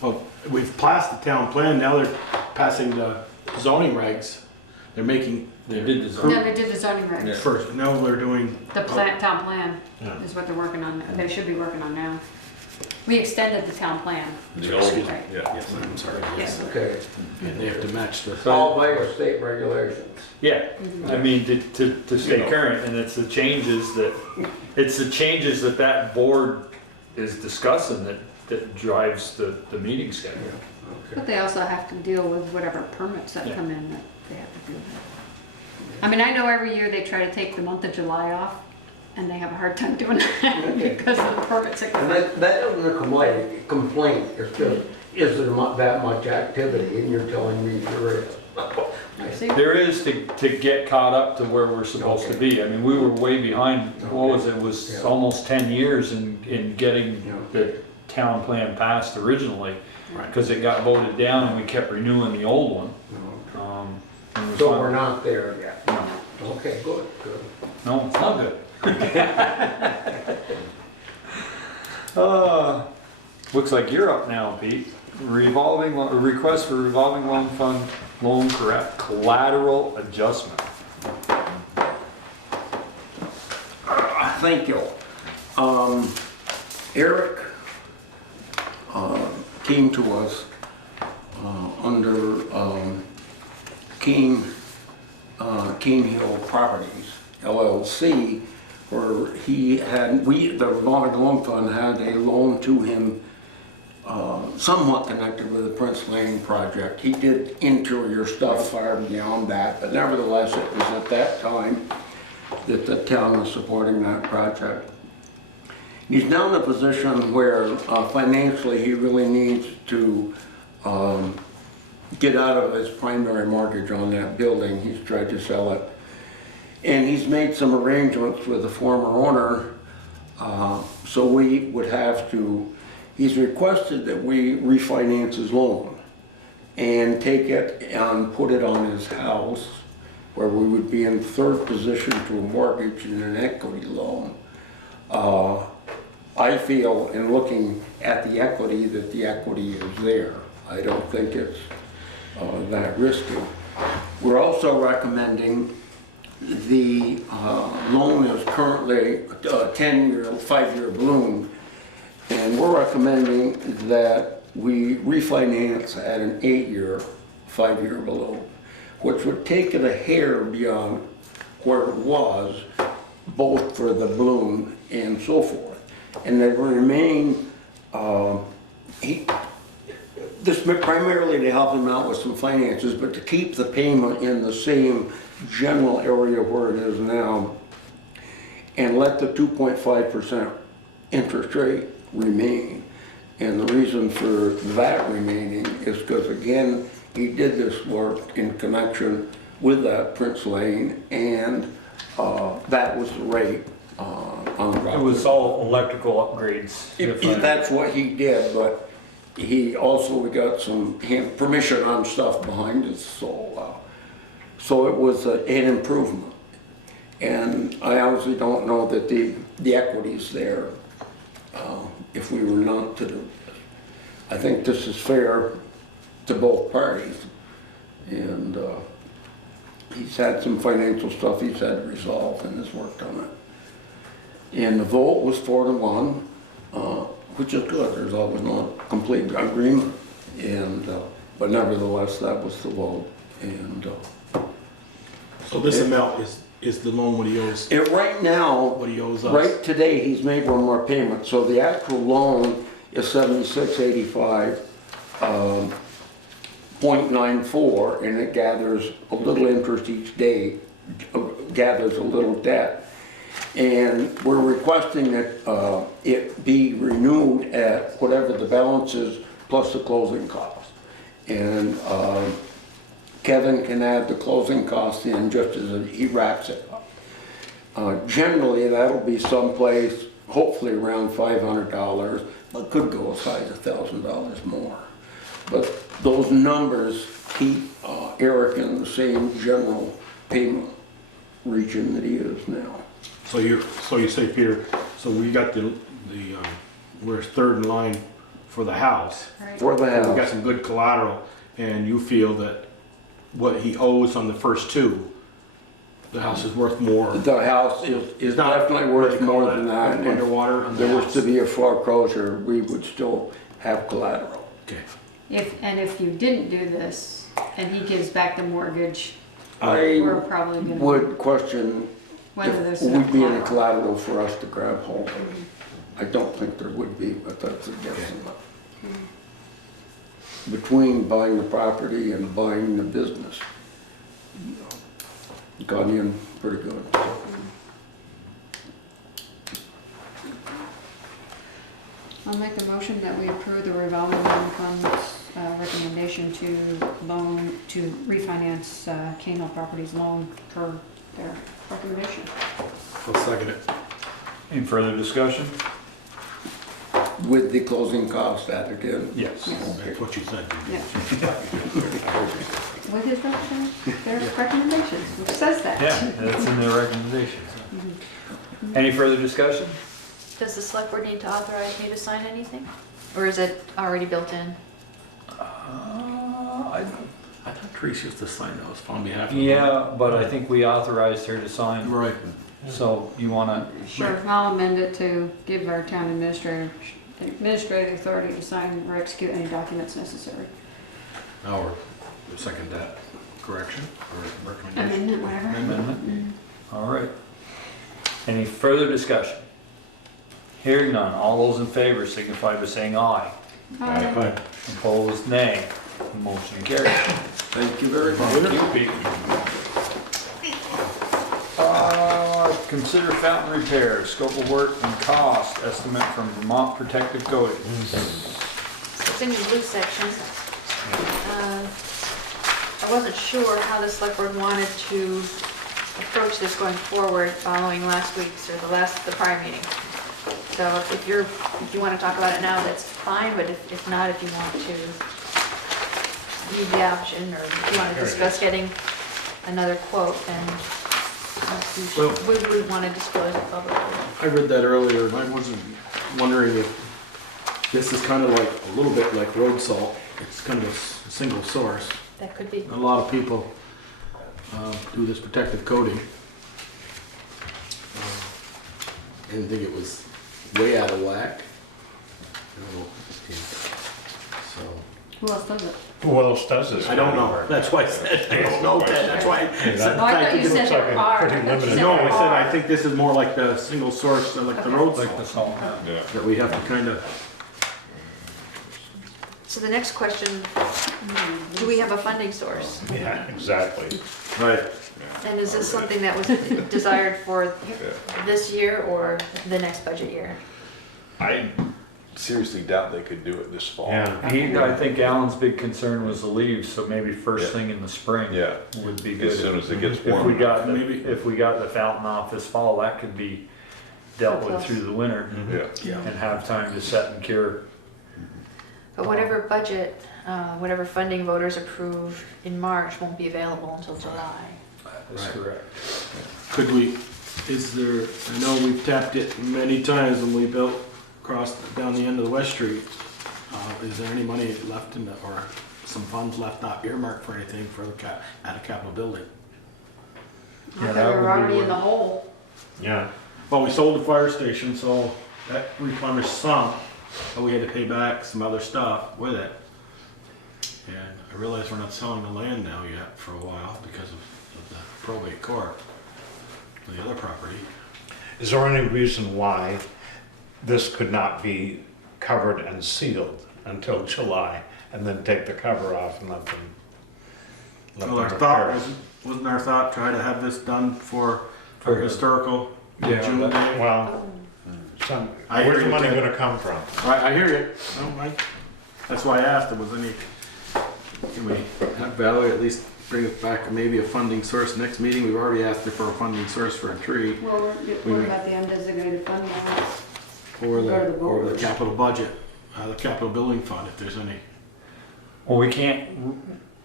well, we've passed the town plan, now they're passing the zoning regs. They're making, They did No, design. they did the zoning regs. first, now they're doing, The town plan Yeah. is what they're working on, they should be working on now. We extended the town plan. The old, Right. yeah. I'm sorry, Yes. Okay, and they have to match the, all by the state regulations. Yeah, I mean, to stay current, and it's the changes that that board is discussing that drives the meeting schedule. But they also have to deal with whatever permits that come in that they have to do. I mean, I know every year they try to take the month of July off, and they have a hard time doing that because of the permits that come And in. that isn't a complaint, it's just, is there that much activity, and you're telling me there is. I see. There is to get caught up to where we're supposed to be. I mean, we were way behind, what was it, was almost 10 years in getting the town plan passed originally, because it got voted down and we kept renewing the old one. And it was So fun. we're not there yet. No. Okay, good, good. No, it's not good. Looks like you're up now, Pete. Request for revolving loan fund loan collateral adjustment. Thank you. Eric came to us under Keene Hill Properties LLC, where the revolving loan fund had a loan to him somewhat connected with the Prince Lane project. He did interior stuff far beyond that, but nevertheless, it was at that time that the town was supporting that project. He's now in a position where financially he really needs to get out of his primary mortgage on that building. He's tried to sell it. And he's made some arrangements with the former owner, so we would have to, he's requested that we refinance his loan and take it and put it on his house, where we would be in third position to a mortgage and an equity loan. I feel, in looking at the equity, that the equity is there. I don't think it's that risky. We're also recommending the loan is currently a 10-year, 5-year balloon, and we're recommending that we refinance at an 8-year, 5-year balloon, which would take it a hair beyond where it was, both for the balloon and so forth. And they remain, this primarily to help him out with some finances, but to keep the payment in the same general area where it is now, and let the 2.5% interest rate remain. And the reason for that remaining is because, again, he did this work in connection with that Prince Lane, and that was the rate on the It was all electrical upgrades. That's what he did, but he also got some permission on stuff behind it, so it was an improvement. And I honestly don't know that the equity's there if we were not to do this. I think this is fair to both parties, and he's had some financial stuff he's had to resolve and has worked on it. And the vote was 4-1, which is good. There's always not complete agreement, and but nevertheless, that was the vote. And So this amount is the loan what he owes, Right now, what he owes us? right today, he's made one more payment, so the actual loan is 7685, 0.94, and it gathers a little interest each day, gathers a little debt. And we're requesting that it be renewed at whatever the balance is plus the closing cost. And Kevin can add the closing cost in just as he wraps it up. Generally, that'll be someplace, hopefully around $500, but could go as high as $1,000 more. But those numbers keep Eric in the same general payment region that he is now. So you say, Peter, so we got we're third in line for the house. For the And we got house, some good collateral, and you feel that what he owes on the first two, the house is worth more. the house is not definitely worth more than that. If Underwater on the there was house. to be a foreclosure, we would still have collateral. Okay. If you didn't do this and he gives back the mortgage, I we're probably gonna, would question whether if there's would enough be any collateral. collateral for us to grab hold of. I don't think there would be, but that's a guesstimate. Between buying the property and buying the business, got in pretty good. I'll make a motion that we approve the revolving loan fund's recommendation to refinance Cane Hill Properties loan per their recommendation. I'll second it. Any further discussion? With the closing cost added in. Yes. That's what you said. Yeah. With his recommendation, their recommendations, which says that. Yeah, that's in their recommendations. Any further discussion? Does the select board need to authorize me to sign anything? Or is it already built in? I thought Teresa used to sign those on behalf of. Yeah, but I think we authorized her to sign, Right. so you wanna, Sure, I'll amend it to give our town administrative authority to sign or execute any documents necessary. Or second that correction or recommendation. Amendment, whatever. amendment? All right. Any further discussion? Hearing none, all those in favor signify by saying aye. Aye. Opposed, nay. Motion carries. Thank you very much. Consider fountain repair, scope of work and cost estimate from Vermont Protective Coatings. It's in your blue section. I wasn't sure how the select board wanted to approach this going forward following last week's or the prior meeting. So if you want to talk about it now, that's fine, but if not, if you want to use the option, or if you want to discuss getting another quote, then we wouldn't want to disclose it publicly. I read that earlier, and I wasn't wondering if this is kind of like, a little bit like road salt. It's kind of a single source. That could be. A lot of people do this protective coating. I didn't think it was way out of whack. So, Who else does it? Who else does this? I don't know. That's why I said, I don't know, Ted. That's why I said. Oh, I thought you said looks like there a are. pretty I thought you limited- said No, I there said I are. think this is more like the single source, like the road Like the salt, salt. Yeah. that we have to kind of. So the next question, do we have a funding source? Yeah, exactly. Right. And is this something that was desired for this year or the next budget year? I seriously doubt they could do it this fall. Yeah. I think Alan's big concern was the leaves, so maybe first Yeah. thing in the spring Yeah. would be As good. soon as it gets If we warm. got Maybe. if we got the fountain off this fall, that could be dealt with through the winter Yeah. and have time to set and cure. But whatever budget, whatever funding voters approve in March won't be available until July. That's Right. correct. Could we, I know we've tapped it many times when we built down the end of the West Street. Is there any money left or some funds left not earmarked for anything for at a capital building? I that thought we would were be already in worth- the hole. Yeah. Well, we sold the fire station, so that replenished some, but we had to pay back some other stuff with it. And I realize we're not selling the land now yet for a while because of the probate court, the other property. Is there any reason why this could not be covered and sealed until July and then take the cover off and let them Well, our thought wasn't our thought, try to have this done for historical Yeah, June that- day? Well, I hear where's the you, money Ted. gonna come from? I hear you. No, that's why I asked, if there was any, can we have Valerie at least bring it back, maybe a funding source next meeting? We've already asked her for a funding source for a tree, Well, what about the undesignated fund balance? or Go to the or the voters. capital budget, the capital building fund, if there's any. Well, we can't,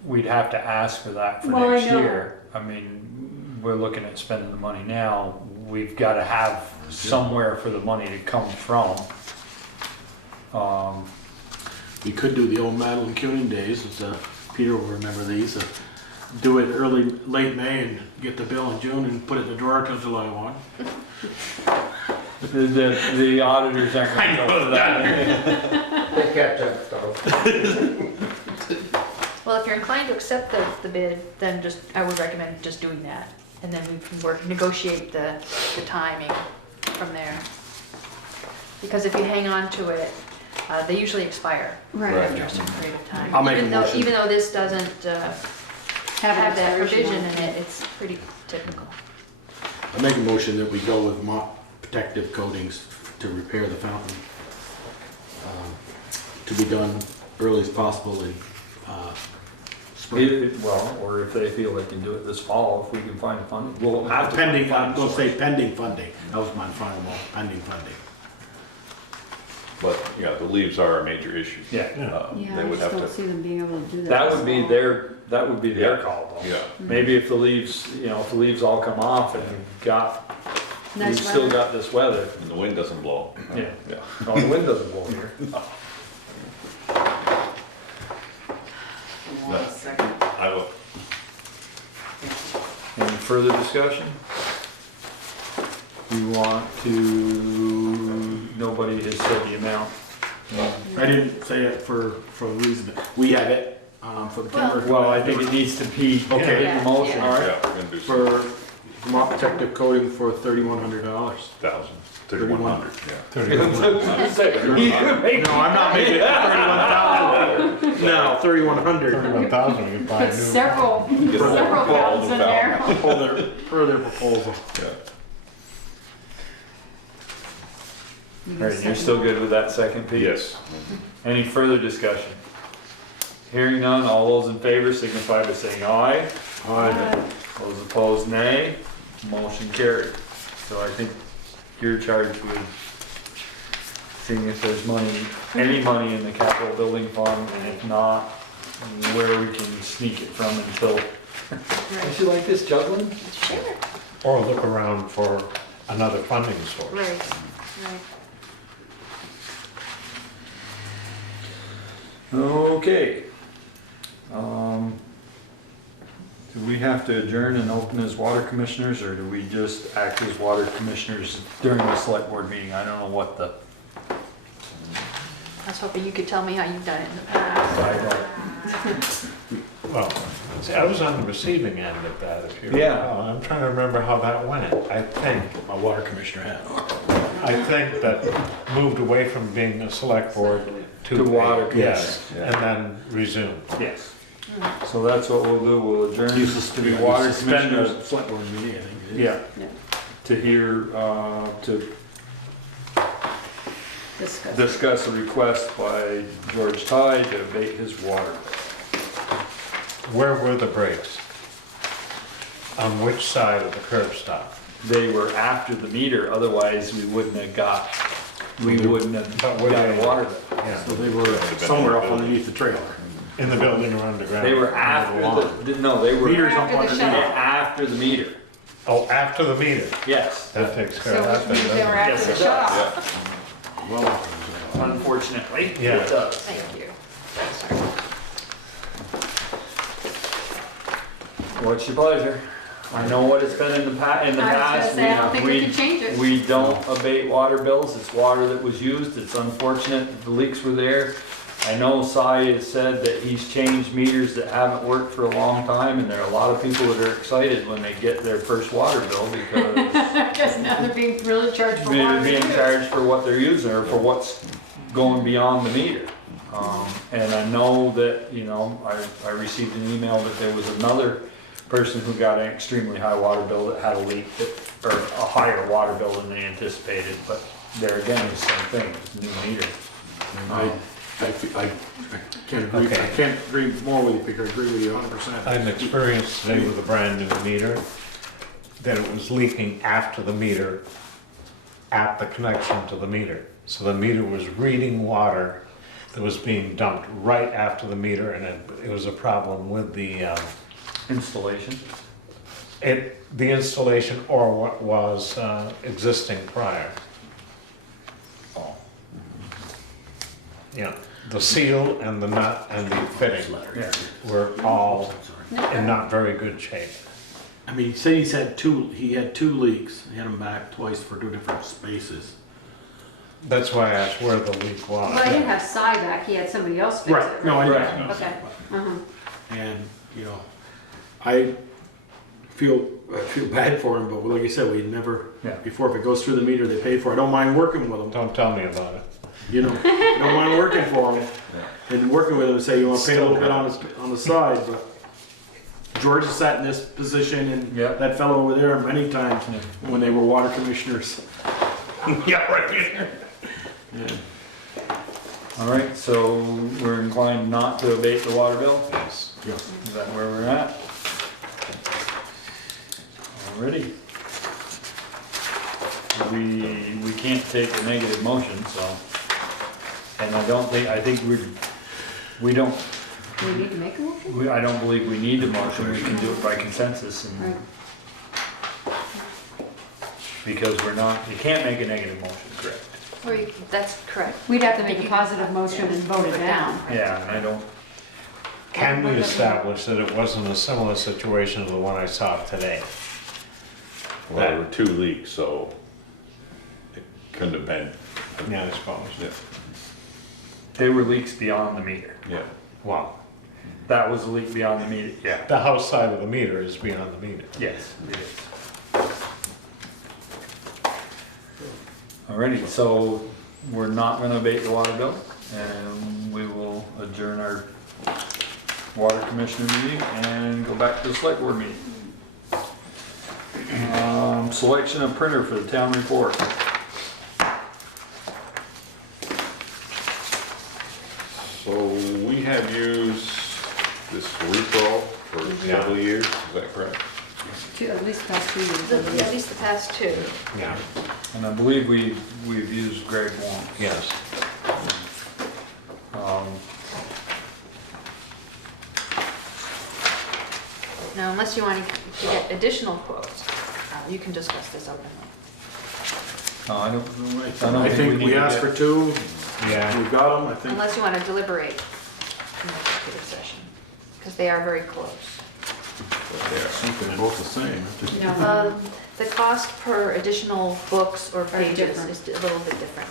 we'd have to ask for that for Well, I next know. year. I mean, we're looking at spending the money now. We've gotta have somewhere for the money to come from. We could do the old Madeline Kuning days, Peter will remember these, do it late May and get the bill in June and put it in the drawer till July 1. The auditors aren't gonna go for that. They catch that stuff. Well, if you're inclined to accept the bid, then I would recommend just doing that. And then we can negotiate the timing from there. Because if you hang on to it, they usually expire Right. after a certain period of time. I'll make a motion. Even though this doesn't have that provision in it. it, it's pretty typical. I make a motion that we go with mop protective coatings to repair the fountain. To be done early as possible in spring. Well, or if they feel they can do it this fall, if we can find funding. We'll have to. Pending, I'm gonna say pending funding. That was my final one, pending funding. But, yeah, the leaves are a major issue. Yeah, Yeah, They I would just have don't to, see them being able to do that. that this would be fall. their Yeah. call though. yeah. Maybe if the leaves, if the leaves all come off and we've Nice still weather. got this weather. And the wind doesn't blow. Yeah. Yeah. No, the wind doesn't blow here. I will, Any further discussion? You want to, nobody has said the amount. I didn't say it for the reason that we have it, for the timber. Well, I think it needs to be Okay. in motion. All right, yeah, we're gonna do some for mop protective coating for $3,100. thousand, 3,100, yeah. 31,000. No, I'm not making it 31,000. No, 3,100. 31,000, we can buy a Put new. several Get all pounds the in there. Per their proposal. Yeah. All right, you're still good with that second piece? Yes. Any further discussion? Hearing none, all those in favor signify by saying aye. Those opposed, nay. Motion carried. So I think you're charged with seeing if there's any money in the capital building fund, and if not, where we can sneak it from until. Don't you like this juggling? Sure. Or look around for another funding source. Right, right. Okay. Do we have to adjourn and open as water commissioners, or do we just act as water commissioners during the select board meeting? I don't know what the, I was hoping you could tell me how you've done it in the past. I don't. Well, see, I was on the receiving end of that, if you Yeah. recall. I'm trying to remember how that went. I think that moved away from being a select board To water, yes, yes. and then resumed. Yes. So that's what we'll do, we'll adjourn Useless to be water commissioners. Select board meeting, I think it is. Yeah, Yeah. to hear, to Discuss. discuss a request by George Ty to abate his water. Where were the breaks? On which side of the curb stop? They were after the meter, otherwise we wouldn't have got But were got they- water. Yeah, So they were somewhere up underneath the trailer. in the building or underground? They were after no, they were Meters up After the underneath. shut-off. after the meter. Oh, after the meter? Yes, That takes care So of that. which means then, they were doesn't it? after the Yes, it shut does. off. Well, unfortunately, Yeah. it does. Thank you. Sorry. What's your pleasure? I know what it's been in the past. I was gonna say, I don't think we can change it. We don't abate water bills. It's water that was used. It's unfortunate that the leaks were there. I know Cy has said that he's changed meters that haven't worked for a long time, and there are a lot of people that are excited when they get their first water bill because Because now they're being really charged for they're water. being too. charged for what they're using or for what's going beyond the meter. And I know that, you know, I received an email that there was another person who got an extremely high water bill that had a leak or a higher water bill than they anticipated, but there again, it's the same thing, it's a new meter. I can't agree, Okay. I can't agree more with you, Peter, I agree with you 100%. I had an experience today with a brand new meter, that it was leaking after the meter, at the connection to the meter. So the meter was reading water that was being dumped right after the meter, and it was a problem with the, Installation? the installation or what was existing prior. Oh. Yeah, the seal and the nut and the fitting Yeah. were all in not very good shape. I mean, he said he had two leaks, he had them back twice for 2 different spaces. That's why I asked where the leak was. But I didn't have Cy back, he had somebody else fix it. Right, no, I Right. know. Okay, uh-huh. And, you know, I feel bad for him, but like you said, we never, Yeah. before, if it goes through the meter, they pay for it. I don't mind working with them, Don't tell me about it. you know, I don't mind working for them. And working with them, say you wanna pay a little bit on the side, but George has sat in this position and Yeah. that fellow over there many times when they were water commissioners. Yeah, right here. Yeah. All right, so we're inclined not to abate the water bill? Yes. Yes. Is that where we're at? Alrighty. We can't take a negative motion, so, and I think we don't, Do we need to make a motion? I don't believe we need a motion, we can do it by consensus and, Right. because you can't make a negative motion, correct? That's correct. We'd have to make a positive motion and vote it down. Yeah, and I don't, Can we establish that it wasn't a similar situation to the one I saw today? Well, there were 2 leaks, so it couldn't have been. Yeah, I suppose. Yeah. they were leaks beyond the meter. Yeah. Wow. That was a leak beyond the meter, yeah. The house side of the meter is beyond the meter. Yes, it is. Alrighty, so we're not gonna abate the water bill, and we will adjourn our water commissioner meeting and go back to the select board meeting. Selection of printer for the town report. So we have used this Bristol for several years, is that correct? At least past 2 years. At least the past 2. Yeah. And I believe we've used Greg once. Yes. Now, unless you want to get additional quotes, you can discuss this openly. No, I don't I think need we to asked get- for 2, Yeah. we got them, I think. Unless you want to deliberate in the executive session, because they are very close. I think they're both the same. Just- No, The cost per additional books or Very pages different. is a little bit different.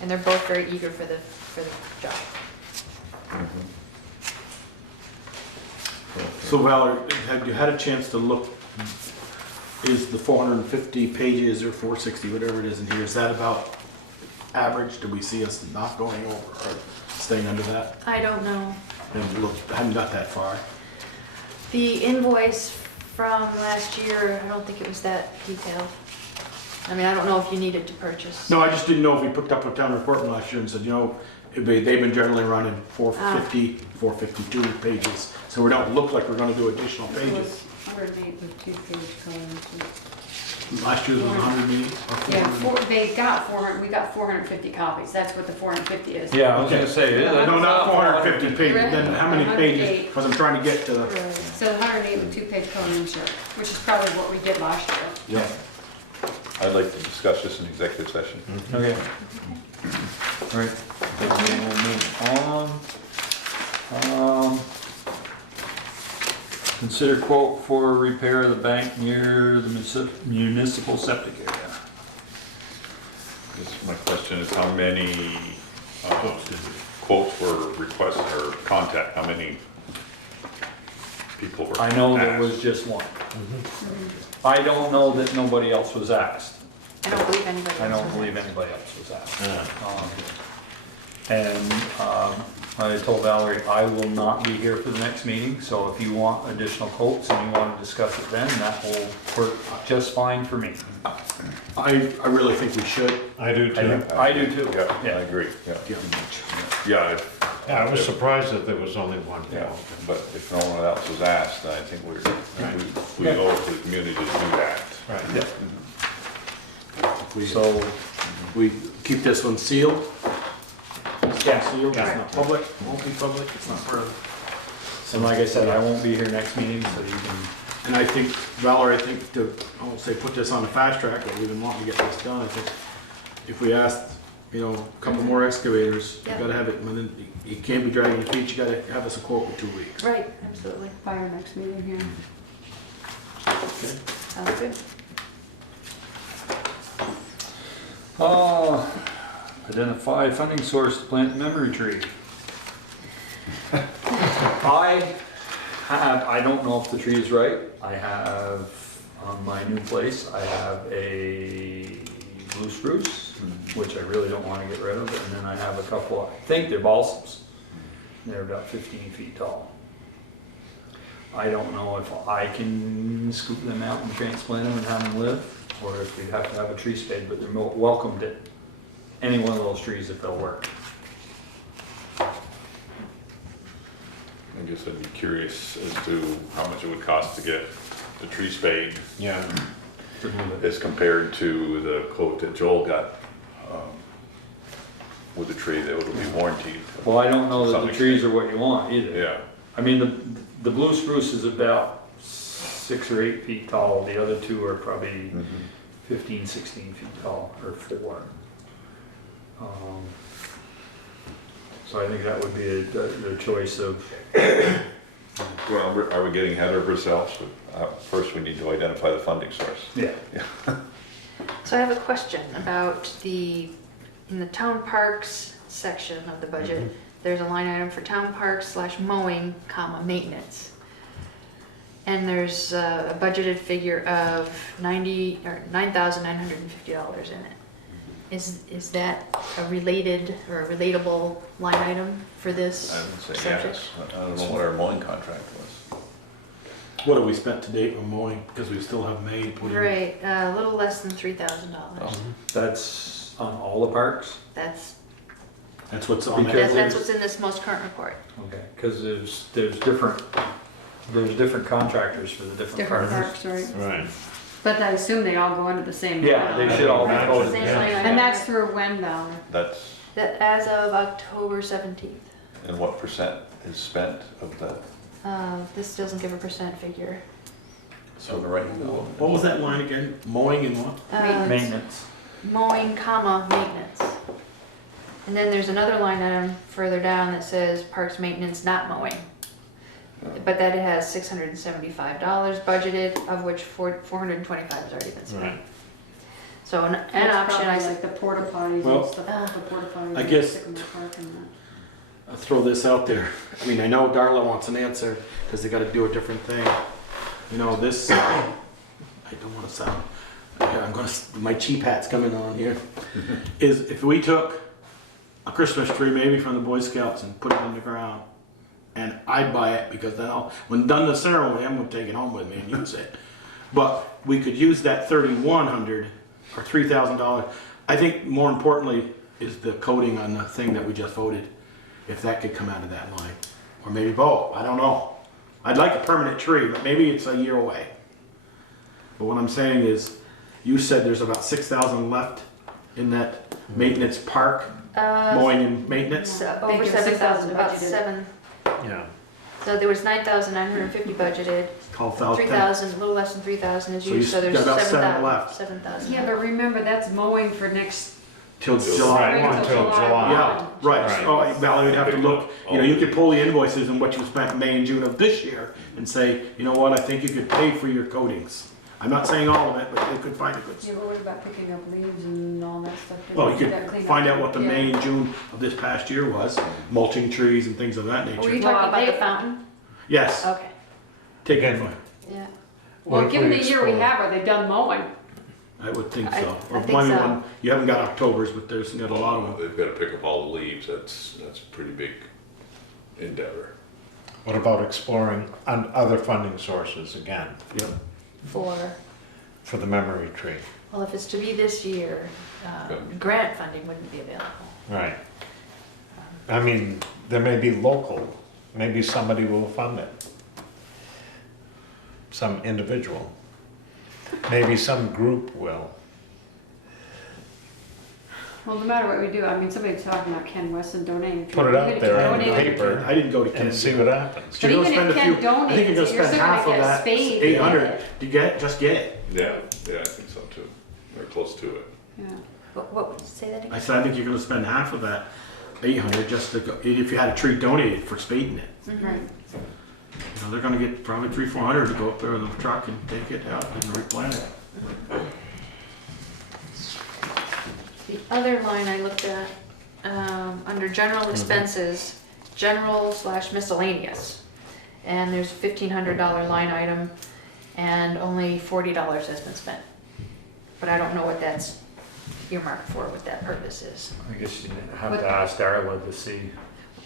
And they're both very eager for the job. So Valerie, have you had a chance to look, is the 450 pages or 460, whatever it is in here, is that about average? Do we see us not going over or staying under that? I don't know. And look, I haven't got that far. The invoice from last year, I don't think it was that detailed. I mean, I don't know if you needed to purchase. No, I just didn't know if we picked up a town report from last year and said, you know, they've been generally running 450, 452 pages. So we don't look like we're gonna do additional it pages. was 108 with 2-page columns. Last year's was 180 or Yeah, 400. we got 450 copies, that's what the 450 is. Yeah, I was gonna say, yeah, No, not 450 pages, Right. then how many pages? 108. Because I'm trying to get to the, Right. So 108 with 2-page color insert, which is probably what we did last year. yeah. I'd like to discuss this in executive session. Okay. All right, then we will move on. Consider quote for repair of the bank near the municipal septic area. This is my question is how many quotes were requested or contact, how many people were I know there asked? was just one. I don't know that nobody else was asked. I don't believe anybody else. I don't was believe asked. anybody else was asked. I told Valerie, I will not be here for the next meeting, so if you want additional quotes and you want to discuss it then, that will work just fine for me. I really think we should. I do too. I do too. Yeah, I Yeah. agree, yeah. Yeah. Yeah, Yeah, I was surprised that there was only one yeah, quote. but if no one else was asked, then I think we owe it to the community to do that. Right. We- So, We keep this one sealed. yeah, Sealed, yeah. it's not public, won't be public, it's not part of. And like I said, I won't be here next meeting, so you can, And I think, Valerie, I think to, I won't say put this on the fast track, but we've been wanting to get this done, I think if we asked, you know, a couple more excavators, you Yeah. gotta have it, within you can't be dragging your feet, you gotta have us a quote in 2 weeks. Right, absolutely. By our next meeting here. Sounds good. identify funding source to plant memory tree. I don't know if the tree is right. I have, on my new place, I have a blue spruce, which I really don't want to get rid of, and then I have a couple, I think they're balsams. They're about 15 feet tall. I don't know if I can scoop them out and transplant them and have them live, or if we'd have to have a tree spade, but they're welcome to any one of those trees if they'll work. I guess I'd be curious as to how much it would cost to get the tree spade Yeah. to move it. as compared to the quote that Joel got with the tree that would be warranted. Well, I don't know To that some the trees extent. are what you want either. Yeah, I mean, the blue spruce is about 6 or 8 feet tall. The other two are probably 15, 16 feet tall, or 4. So I think that would be the choice of, well, are we getting ahead of ourselves? First, we need to identify the funding source. yeah. So I have a question about in the town parks section of the budget, there's a line item for town parks / mowing, maintenance. And there's a budgeted figure of $9,950 in it. Is that a related or a relatable line item for this I would say subject? yes. I don't know what our mowing contract was. What have we spent to date on mowing, because we still have May to put in. Right, a little less than $3,000. That's on all the parks? That's That's what's on Because- that. that's what's in this most current report. Okay, because there's different contractors for the different Different parks. parks, right? Right. But I assume they all go under the same. Yeah, they should all be Right. voted. Same yeah. line item. And that's through when, Valerie? That's, That as of October 17th. and what percent is spent of that? This doesn't give a percent figure. So the right. What was that line again? Mowing and what? Maintenance. Mowing, maintenance. And then there's another line item further down that says parks maintenance, not mowing. But that it has $675 budgeted, of which $425 has already been spent. Right. So an That's option, probably I said, like the porta potties Well, and stuff, the porta potties. I and guess- stick 'em in the park and that. I'll throw this out there. I mean, I know Darla wants an answer, because they gotta do a different thing. You know, this, I don't wanna sound, yeah, my cheap hat's coming on here. Is if we took a Christmas tree maybe from the Boy Scouts and put it in the ground, and I'd buy it, because then when done the ceremony, I'm gonna take it home with me and use it. But we could use that $3,100 or $3,000. I think more importantly is the coating on the thing that we just voted, if that could come out of that line. Or maybe both, I don't know. I'd like a permanent tree, but maybe it's a year away. But what I'm saying is, you said there's about 6,000 left in that maintenance park, mowing and maintenance? over Figure 7,000, 6,000 about budgeted. 7. Yeah. So there was 9,950 budgeted, 3,000, a little less than 3,000 is So you used, so there's got about 7 7,000 left. 7,000. Yeah, but remember, that's mowing for next Till Right, July 1. until July. Yeah, right. Right. Oh, Valerie would have to look, you know, you could pull the invoices and what you spent in May and June of this year and say, you know what, I think you could pay for your coatings. I'm not saying all of it, but they could find a good. Yeah, but what about picking up leaves and all that stuff? Well, you That could clean find up. out what the Yeah. May and June of this past year was, mulching trees and things of that Were you nature. Well, talking about they- the fountain? Yes, Okay, take it. Again. yeah. What Well, if given we the year we explore- have, are they done mowing? I would think I- so. I Or think maybe so. when- You haven't got October's, but there's got a lot of them. They've got to pick up all the leaves, that's a pretty big endeavor. What about exploring on other funding sources again Yep. for the memory tree? Well, if it's to be this year, grant funding wouldn't be available. Right. I mean, there may be local, maybe somebody will fund it. Some individual. Maybe some group will. Well, no matter what we do, I mean, somebody's talking about Ken Weston donating. Put it out there in the paper I didn't go to and Ken's. see what happens. But You're even gonna if spend a Ken few- I think you're donates, gonna you're spend still half gonna of get a that, spade. 800, just get it. Yeah, I think so too. They're close to it. Yeah. What, say that I again? said, I think you're gonna spend half of that 800 just to go, if you had a tree donated for spading it. Right. You know, they're gonna get probably 300-400 to go up there with a truck and take it out and replant it. The other line I looked at, under general expenses, general/miscellaneous. And there's a $1,500 line item and only $40 has been spent. But I don't know what that's earmarked for, what that purpose is. I guess you have to ask Darla to see.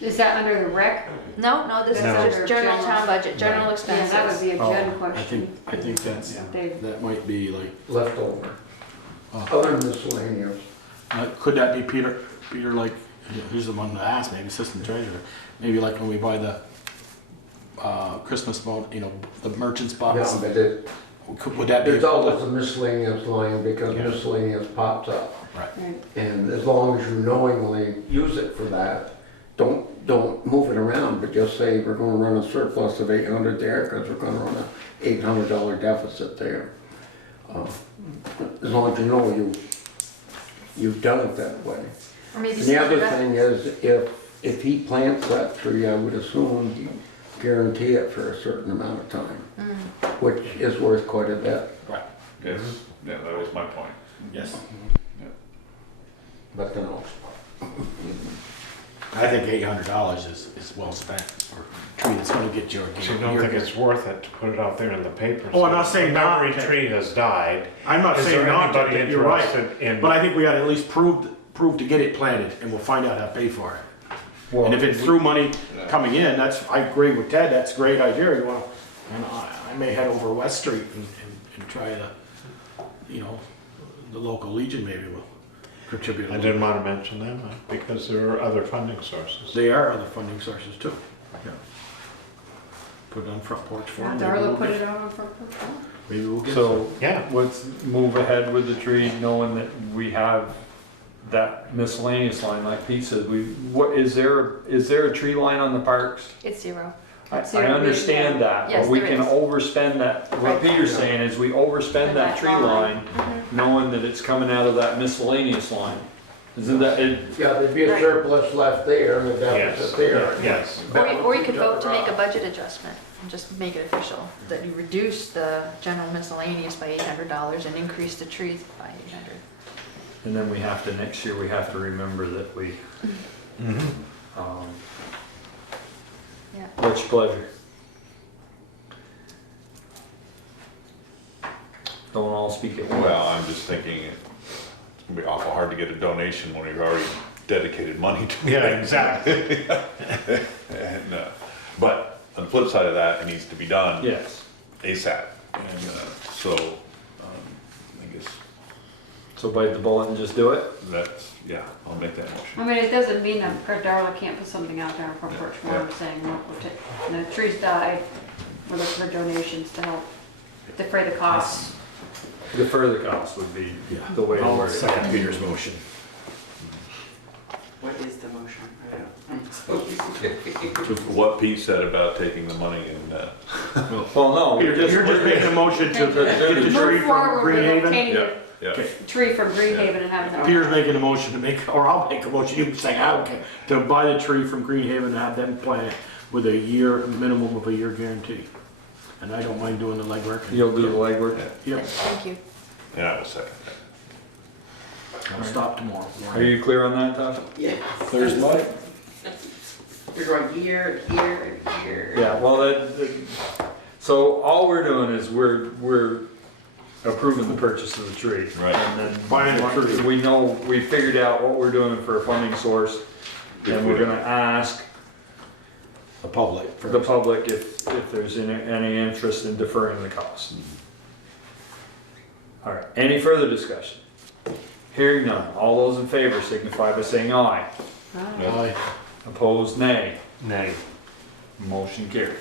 Is that under the rec? No, this is No. just general town budget, general Yeah, expenses. that would be a Oh, Jen I question. think that's, They- that might be like, Leftover. Oh. Other miscellaneous. could that be Peter, like, who's the one to ask, maybe assistant treasurer? Maybe like when we buy the, Christmas bonus, you know, the merchant's Yeah, box, but it, would that be? there's always a miscellaneous line because miscellaneous pops up. Right. Right. And as long as you knowingly use it for that, don't move it around, but just say we're gonna run a surplus of 800 there because we're gonna run a $800 deficit there. As long as you know you've done it that way. Or maybe And the other some- thing is, if he plants that tree, I would assume he guarantee it for a certain amount of time, which is worth quite a bit. Right, Yes, yeah, that was my point. yes. But you know, I think $800 is well spent for a tree that's gonna get you So you don't think your. it's worth it to put it out there in the paper? Oh, I'm not saying The not, memory Ken. tree has died. I'm not Is saying there not, to, anybody you're right, interested in? but I think we gotta at least prove to get it planted, and we'll find out how to pay for it. And if it's through money coming in, I agree with Ted, that's a great idea, you wanna, and I may head over West Street and try the, you know, the local Legion maybe will contribute a I little. didn't want to mention them because there are other funding sources. They are other funding sources too. Yeah. Put it on front porch for them. Darla put it out on front porch. Maybe we'll get some. So Yeah. let's move ahead with the tree, knowing that we have that miscellaneous line, like Pete said. Is there a tree line on the parks? It's zero. I Zero, understand that, Yes, but we there can is. overspend that. What Right. Peter's saying is we overspend that tree line, knowing that it's coming out of that miscellaneous line. Isn't that it? yeah, there'd be a Right. surplus left there and a Yes. deficit there. Yes. Or you could vote to make a budget adjustment, and just make it official, that you reduce the general miscellaneous by $800 and increase the trees by 800. And then we have to, next year, we have to remember that we, Mhm. Yeah. what's your pleasure? Don't all speak at once. Well, I'm just thinking it's gonna be awful hard to get a donation when we've already dedicated money to it. Yeah, exactly. And, but on the flip side of that, it needs to be done Yes. ASAP. And so, I guess So bite the bullet and just do it? That's, yeah, I'll make that motion. I mean, it doesn't mean that Darla can't put something out there on front porch forum saying, look, the trees died, we're looking for donations to help defray the costs. The further cost would be the way to I'll word it. second Peter's motion. What is the motion? I don't know. What Pete said about taking the money and, Well, no. You're just making a motion to get the tree Move from forward with Greenhaven. obtaining yeah, the yeah. tree from Greenhaven and having them. Peter's making a motion to make, or I'll make a motion, you can say, okay, to buy the tree from Greenhaven and have them plant it with a year, minimum of a year guarantee. and I don't mind doing the legwork. You'll do the legwork? Yep, Thank you. Yeah, I will second that. I'll stop tomorrow. Are you clear on that, Todd? Yeah. Clear as mud? You're going here, here, and here. Yeah, well, so all we're doing is we're approving the purchase of the tree. Right. And then Buying a tree. we know, we figured out what we're doing for a funding source, and we're gonna ask The public. the public if there's any interest in deferring the cost. All right, any further discussion? Hearing none, all those in favor signify by saying aye. Aye. Opposed, nay. Nay. Motion carried.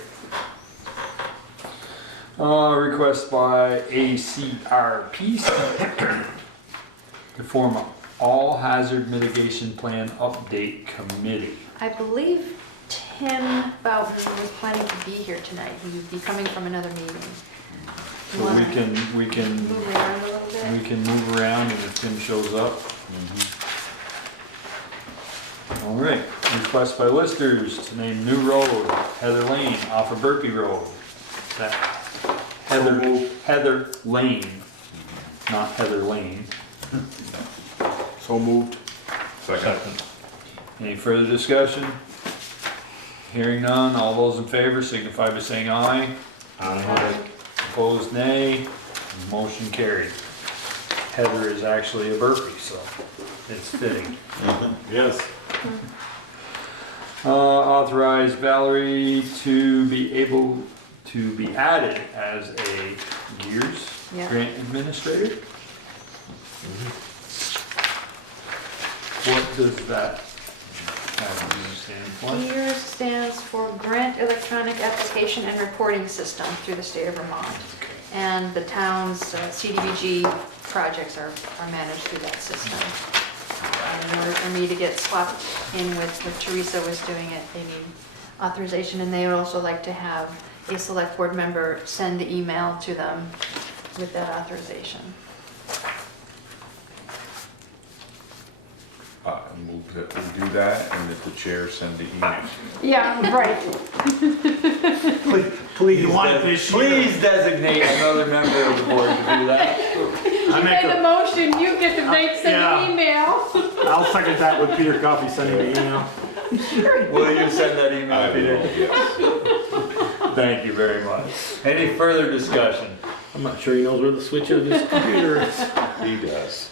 Request by ACRP to form an all hazard mitigation plan update committee. I believe Tim Bowden was planning to be here tonight. He would be coming from another meeting. You So wanna we can move around a little bit? move around, and if Tim shows up. All right, request by listers to name new road, Heather Lane off of Burpee Road. That Heather Lane, not Heather Lane. So moved. Second. Any further discussion? Hearing none, all those in favor signify by saying aye. Opposed, nay. Motion carried. Heather is actually a Burpee, so it's fitting. Yes. Authorize Valerie to be able to be added as a GEARS Yeah. grant administrator. What does that stand for? GEARS stands for Grant Electronic Application and Reporting System through the state of Vermont. And the town's CDBG projects are managed through that system. In order for me to get swapped in with what Teresa was doing it, they need authorization, and they would also like to have a select board member send the email to them with that authorization. I move that we do that and that the chair send the email. Yeah, right. Please, you want it this year? Please designate another member of the board to do that. I You make made the a, motion, you get to make send yeah. an email. I'll second that with Peter Coffey sending the email. Will you send that email, I Peter? will, yes. Thank you very much. Any further discussion? I'm not sure he knows where the switch of his computer is. He does.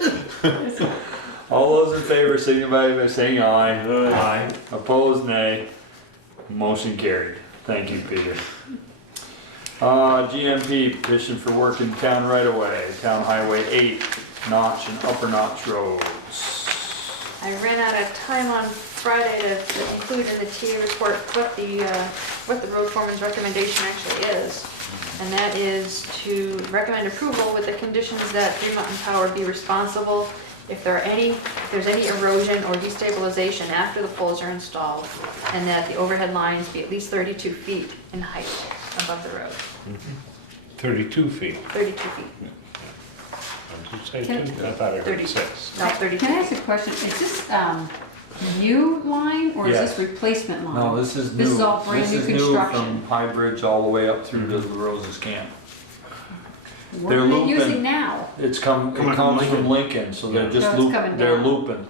All those in favor signify by saying aye. Aye. Opposed, nay. Motion carried. Thank you, Peter. GMP petition for work in town right away, Town Highway 8, Notch and Upper Notch roads. I ran out of time on Friday to include in the TA report what the road foreman's recommendation actually is. And that is to recommend approval with the conditions that Green Mountain Power be responsible if there's any erosion or destabilization after the poles are installed, and that the overhead lines be at least 32 feet in height above the road. 32 feet. 32 feet, Did you say Can- two? I thought I heard 30. 6. not 32 Can I ask feet. a question? Is this, new line or is Yes. this replacement line? No, this is new. This is all brand new This is new construction. from High Bridge all the way up through to the Roses Camp. What they're are they looping. using now? It Coming comes from from Lincoln, so they're just No, it's coming they're down. looping.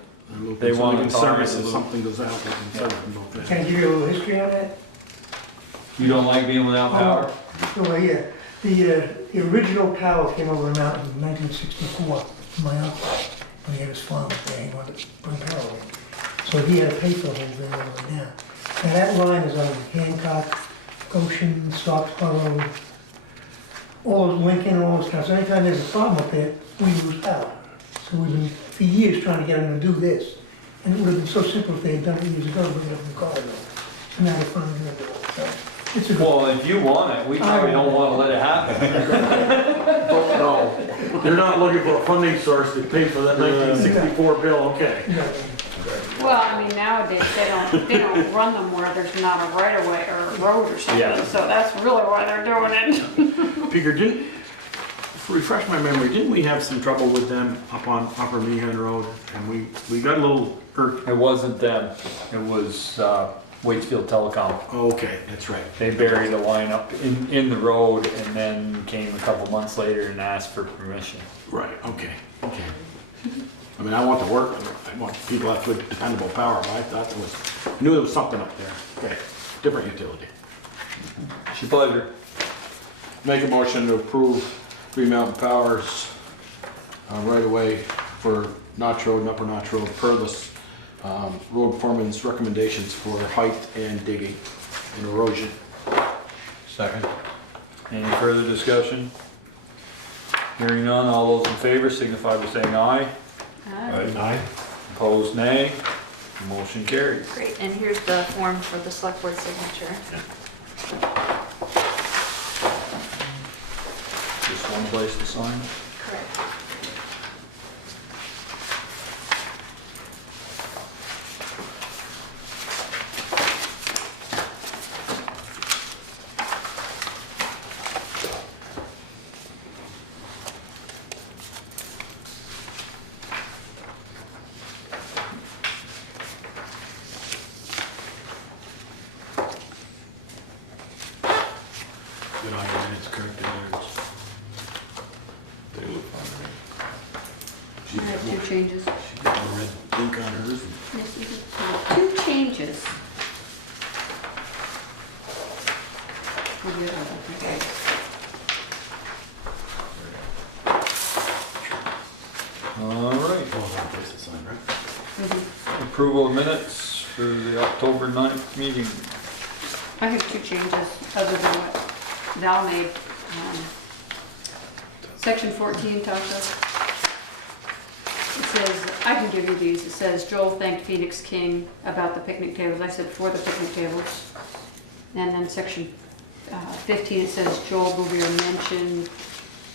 They So want we can to authorize service the if loop. something goes out, we can service them both ways. Can I give you a little history on that? You don't like being without power? Oh, yeah. The original power came over the mountain in 1964 from my uncle. When he had his farm up there, he wanted to bring power in. So he had to pay for the whole thing all the way down. Now that line is on Hancock, Goshen, Sox Hollow, all of Lincoln, all those towns. So anytime there's a problem up there, we lose power. So we've been, for years, trying to get them to do this. And it would have been so simple if they had done it years ago, we would have been calling them. So now they're finally doing it. So it's a good. Well, if you want it, we probably don't want to let it happen. Don't know. They're not looking for a funding source to pay for that 1964 bill, okay. Well, I mean, nowadays, they don't run them where there's not a right of way or a road or Yeah. something, so that's really why they're doing it. Peter, refresh my memory, didn't we have some trouble with them up on Upper Meehan Road? And we got a little, It wasn't them. It was Waitsfield Telecom. Okay, that's right. They buried a line up in the road and then came a couple months later and asked for permission. Right, okay. I mean, I want to work, I want people to have good dependable power, but I thought I knew there was something up there. Okay, different utility. It's your pleasure. Make a motion to approve Green Mountain Power's right away for Notch Road and Upper Notch Road per the road foreman's recommendations for height and digging and erosion. Second. Any further discussion? Hearing none, all those in favor signify by saying aye. Aye. Opposed, nay. Motion carries. Great, and here's the form for the select board signature. Just one place to sign. Correct. Good on your minutes, correct there. They look fine She I have got two changes. she got a red ink on hers. Yes, you do. Two changes. Oh, the other one, okay. All right. Oh, that place to sign, right? Approval of minutes for the October 9th meeting. I have two changes other than what Val made. Section 14, Tasha. It says, I can give you these. It says Joel thanked Phoenix King about the picnic tables. I said for the picnic tables. And then section 15, it says Joel Bouvier mentioned,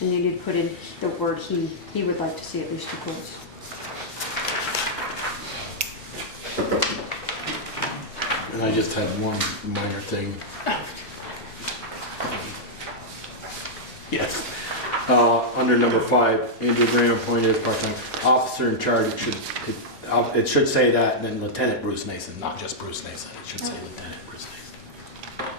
and you need to put in the word he would like to see at least two quotes. And I just had one minor thing. Yes. Under number 5, Andrew Graham appointed as part-time officer in charge. It should say that, and then Lieutenant Bruce Nason, not just Bruce Nason. It should say Lieutenant Bruce Nason.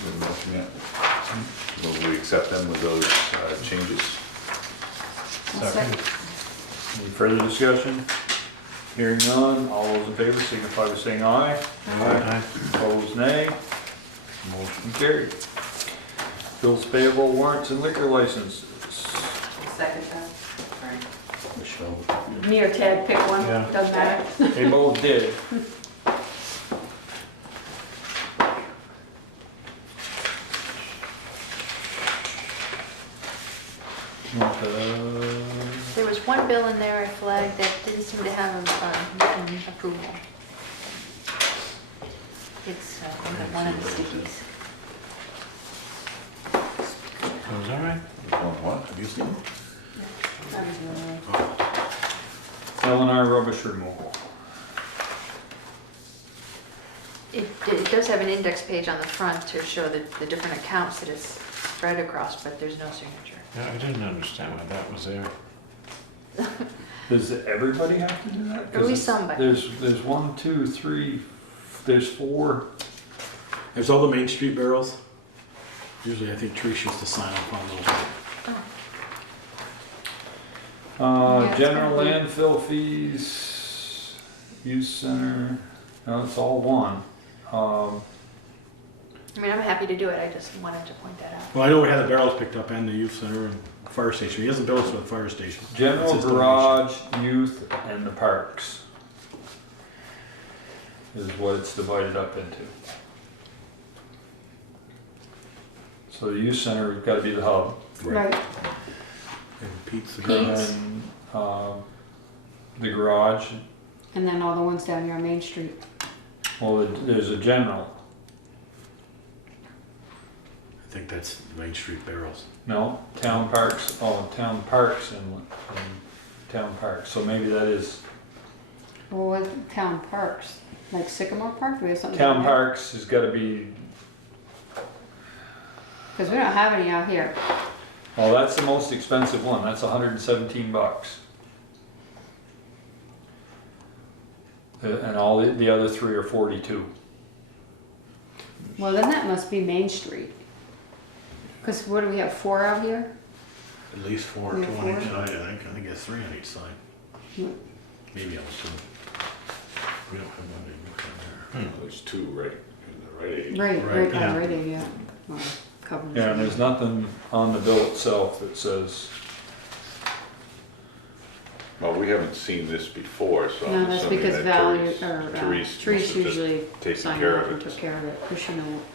We have a motion yet? Will we accept them with those changes? Second. Any further discussion? Hearing none, all those in favor signify by saying aye. Aye. Opposed, nay. Motion carried. Bills payable, warrants, and liquor licenses. Second that. Michelle. Me or Ted, pick one, Yeah. doesn't matter. They both did. There was one bill in there I flagged that didn't seem to have written approval. It's one of the stickies. Was that right? What? Have you seen it? That was L&R rubbish removal. It does have an index page on the front to show the different accounts that it's spread across, but there's no signature. Yeah, I didn't understand why that was there. Does everybody have to do that? 'Cause At least somebody. There's 1, 2, 3, there's 4. There's all the Main Street barrels. Usually I think Trish used to sign off on those. Yeah, it's General gotta be- landfill fees, youth center, no, it's all one. I mean, I'm happy to do it, I just wanted to point that out. Well, I know we had the barrels picked up and the youth center and fire station. He hasn't billed us for the fire station. General It's his donation. garage, youth, and the parks is what it's divided up into. So the youth center has got to be the hub. right. And Pete's the Pete. garage. And the garage, And then all the ones down here on Main Street. well, there's a general. I think that's Main Street barrels. No, town parks, town parks and town parks, so maybe that is, Well, what town parks? Like Sycamore Park? Do we have something? town parks has gotta be, Because we don't have any out here. Well, that's the most expensive one, that's $117. And all the other three are 42. Well, then that must be Main Street. Because what do we have, 4 out here? At least 4, Yeah, 2 on four. each side, I think. I think it's 3 on each side. Hmm. Maybe on 2. We don't have one in there. There's two right in the right age. Right, Right, right, yeah. right, yeah. Well, covers. Yeah, and there's nothing on the bill itself that says, Well, we haven't seen this before, so I'm No, that's assuming because that Valerie, Therese Therese must have just usually taken signed care off of and it. took care of it, because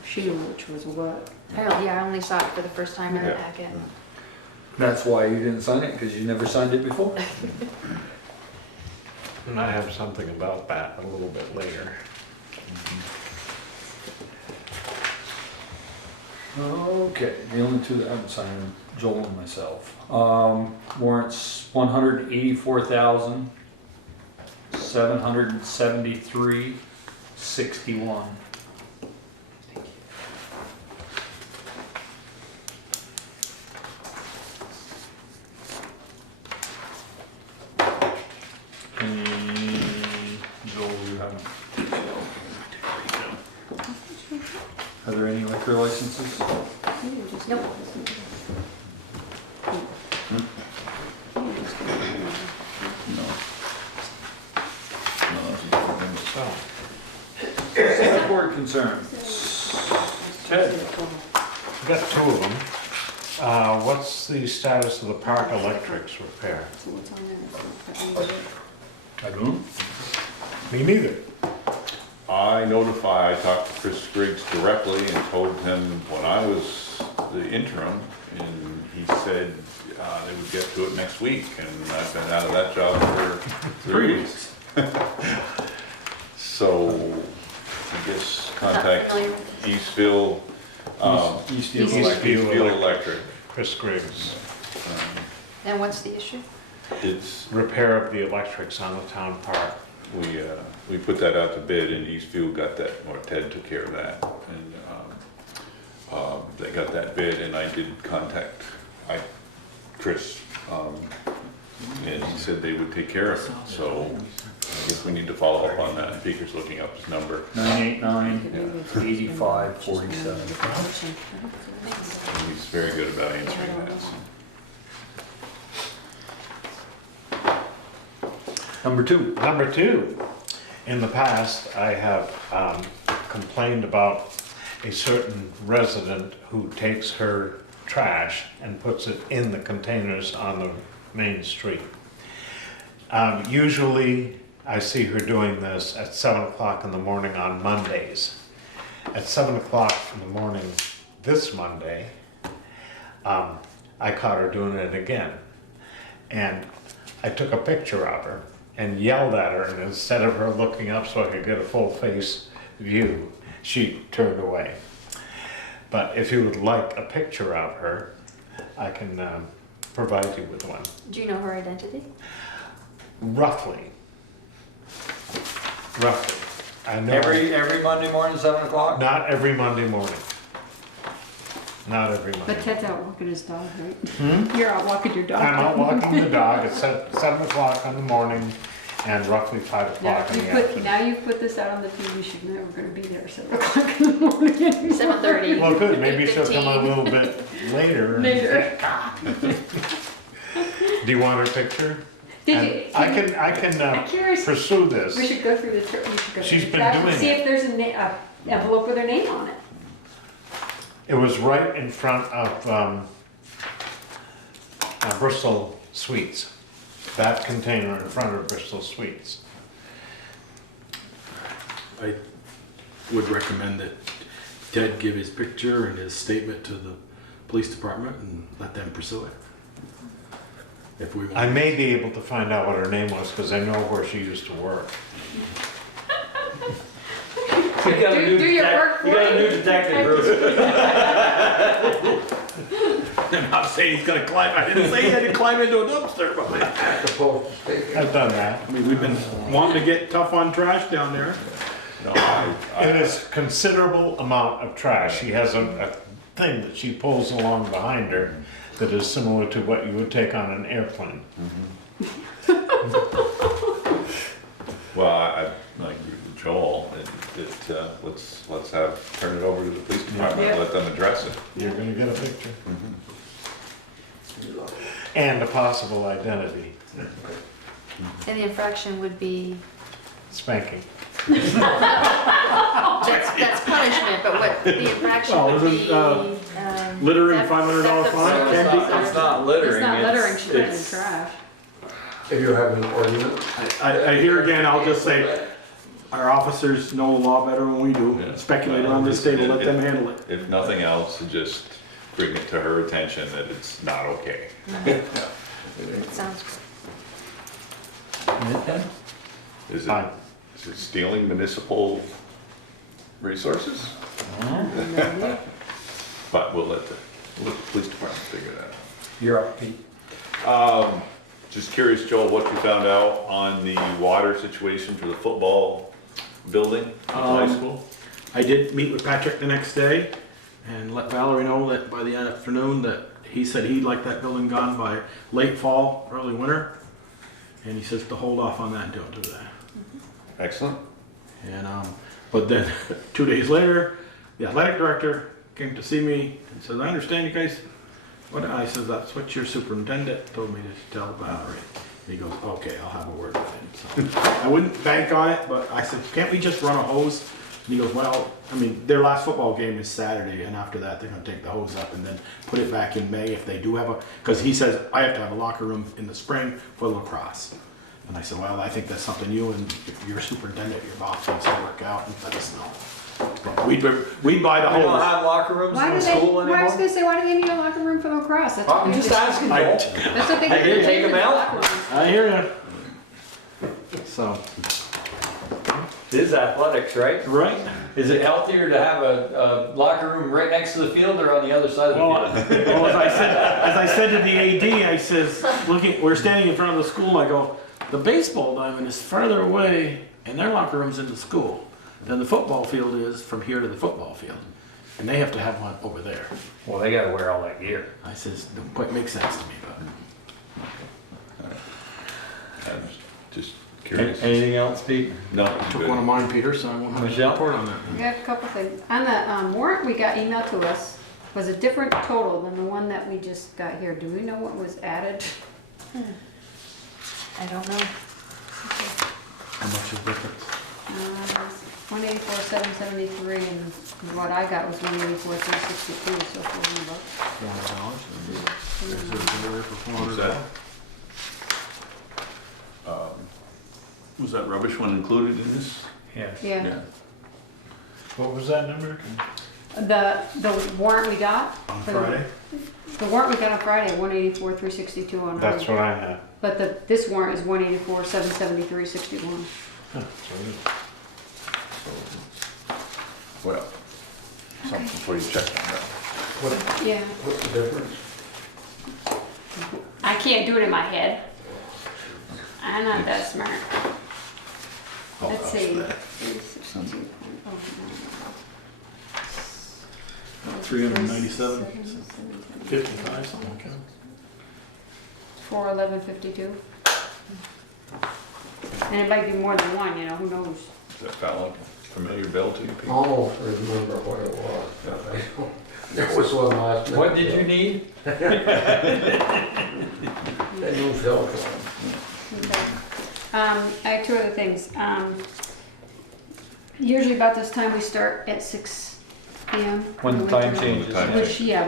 she knew which was what. Yeah, I only saw it for the first time in the Yeah. packet. that's why you didn't sign it, because you never signed it before. And I have something about that a little bit later. Okay, the only two that haven't signed are Joel and myself. Warrants 184,773.61. Joel, you haven't. Are there any liquor licenses? Nope. So, Sidewalk concerns. Ted? we've got 2 of them. What's the status of the park electrics repair? So what's on there? I don't know. Me neither. I talked to Chris Griggs directly and told him when I was the interim, and he said they would get to it next week, and I've been out of that job for 3 weeks. So, I guess contact Eastville, Eastfield Eastfield Electric. Chris Griggs. And what's the issue? It's, Repair of the electrics on the town park. we put that out to bid, and Eastfield got that, or Ted took care of that, and they got that bid, and I did contact Chris, and he said they would take care of it, so I guess we need to follow up on that. Peter's looking up his number. 989-8547. He's very good about answering that. Number 2. Number 2, in the past, I have complained about a certain resident who takes her trash and puts it in the containers on the main street. Usually, I see her doing this at 7 o'clock in the morning on Mondays. At 7 o'clock in the morning this Monday, I caught her doing it again. And I took a picture of her and yelled at her, and instead of her looking up so I could get a full face view, she turned away. But if you would like a picture of her, I can provide you with one. Do you know her identity? Roughly. I know. Every Monday morning, 7 o'clock? Not every Monday morning. Not every Monday. But Ted's out walking his dog, right? You're out walking your dog. I'm out walking the dog at 7 o'clock in the morning and roughly 5 Now, o'clock in the afternoon. now you've put this out on the TV, she's never gonna be there at 7 o'clock in the morning anymore. 7:30. Well, good, maybe she'll come a little bit later. and- Later. Do you want her picture? Did And you? I can I'm curious. pursue We this. should go through the, we should go through She's the been trash and doing see it. if there's a envelope with her name on it. It was right in front of Bristol Sweets. That container in front of Bristol Sweets. I would recommend that Ted give his picture and his statement to the police department and let them pursue it. If we want. I may be able to find out what her name was because I know where she used to work. You got a new Do your work you got a for new you. detective, Bruce. I'm not saying he's gonna climb, I didn't say he had to climb into a dumpster, but I've done that. I mean, we've been wanting to get tough on trash down there. No, It is considerable amount of trash. She has a thing that she pulls along behind her that is similar to what you would take on an airplane. Well, I like Joel, let's turn it over to the police department, and let them address it. You're gonna get a picture. And a possible identity, And the infraction would be, spanking. that's punishment, but what the infraction Oh, would isn't, be. littering, theft- $500 theft of fine? service Can be- officer. It's not littering. It's not littering, it's- shredding it's- trash. If you have an ordinance. I hear again, I'll just say, our officers know the law better than we do. Yeah. Speculate around this table, let them handle it. If nothing else, just bring it to her attention that it's not okay. It sounds Is Fine. it stealing municipal resources? But we'll let the police department figure that out. You're up, Pete. Just curious, Joel, what you found out on the water situation for the football building at the high school? I did meet with Patrick the next day and let Valerie know that by the afternoon that he said he'd like that building gone by late fall, early winter. And he says to hold off on that and don't do that. Excellent. And, but then 2 days later, the athletic director came to see me and said, I understand you guys, what, I said, that's what your superintendent told me to tell Valerie. And he goes, okay, I'll have a word with him. So I wouldn't bank on it, but I said, can't we just run a hose? And he goes, well, I mean, their last football game is Saturday, and after that, they're gonna take the hose up and then put it back in May if they do have because he says, I have to have a locker room in the spring for lacrosse. And I said, well, I think that's something you and your superintendent, your boss needs to work out and let us know. But we'd buy the We don't hose. have locker rooms Why in do the they, school well, I was anymore? gonna say, why do they need a locker room for lacrosse? That's what I'm they just do. asking, I- Joel. That's what they I do. didn't take They 'em do out. locker rooms. I hear you. So, It is athletics, right? right? Is it healthier to have a locker room right next to the field or on the other side of Well, the field? well, as I said to the AD, I says, looking, we're standing in front of the school, I go, the baseball diamond is farther away and their locker room's in the school than the football field is from here to the football field. And they have to have one over there. Well, they gotta wear all that gear. I says, don't quite make sense to me, but. I'm just curious. Anything else, Pete? No, Took good. one of mine, Peter, so I won't have to Michelle? report on that. We have a couple things. On the warrant we got emailed to us was a different total than the one that we just got here. Do we know what was added? I don't know. How much is difference? 184,773, and what I got was 184,362, so $400. Was that? Was that rubbish one included in this? Yeah. Yeah. What was that number? The warrant we got. On for Friday? The warrant we got on Friday, 184,362 on. That's what I have. But this warrant is 184,773.61. Huh, so Well, something before you check on that. Yeah. What's the difference? I can't do it in my head. I'm not that smart. Oh, Let's that's see. that. 362. 397, 55, something like that. 411.52. And it might be more than one, who knows? Does that sound like a familiar bill to you, Pete? Almost remember what it was. There was one last night. What did you need? A new cell phone. Okay. I have two other things. Usually about this time we start at 6 p.m. When the time changes. Time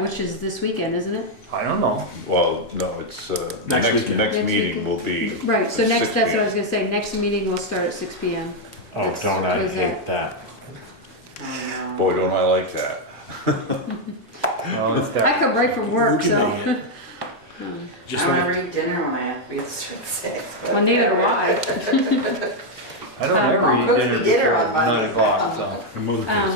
Which is this weekend, isn't it? I don't know. Well, no, it's, Next next weekend. next Next meeting weekend. will be. Right, so 6 that's what I was p.m. gonna say, next meeting will start at 6 p.m. Oh, That's- don't I was hate that? Boy, don't I like that. Well, it's I that. come right from work, You can so. make it. Just I don't like, ever eat dinner when I have to be at the street 6. but- Well, neither do I. I don't ever I'll eat cook dinner the dinner before on Monday. 9 o'clock, so. the mother takes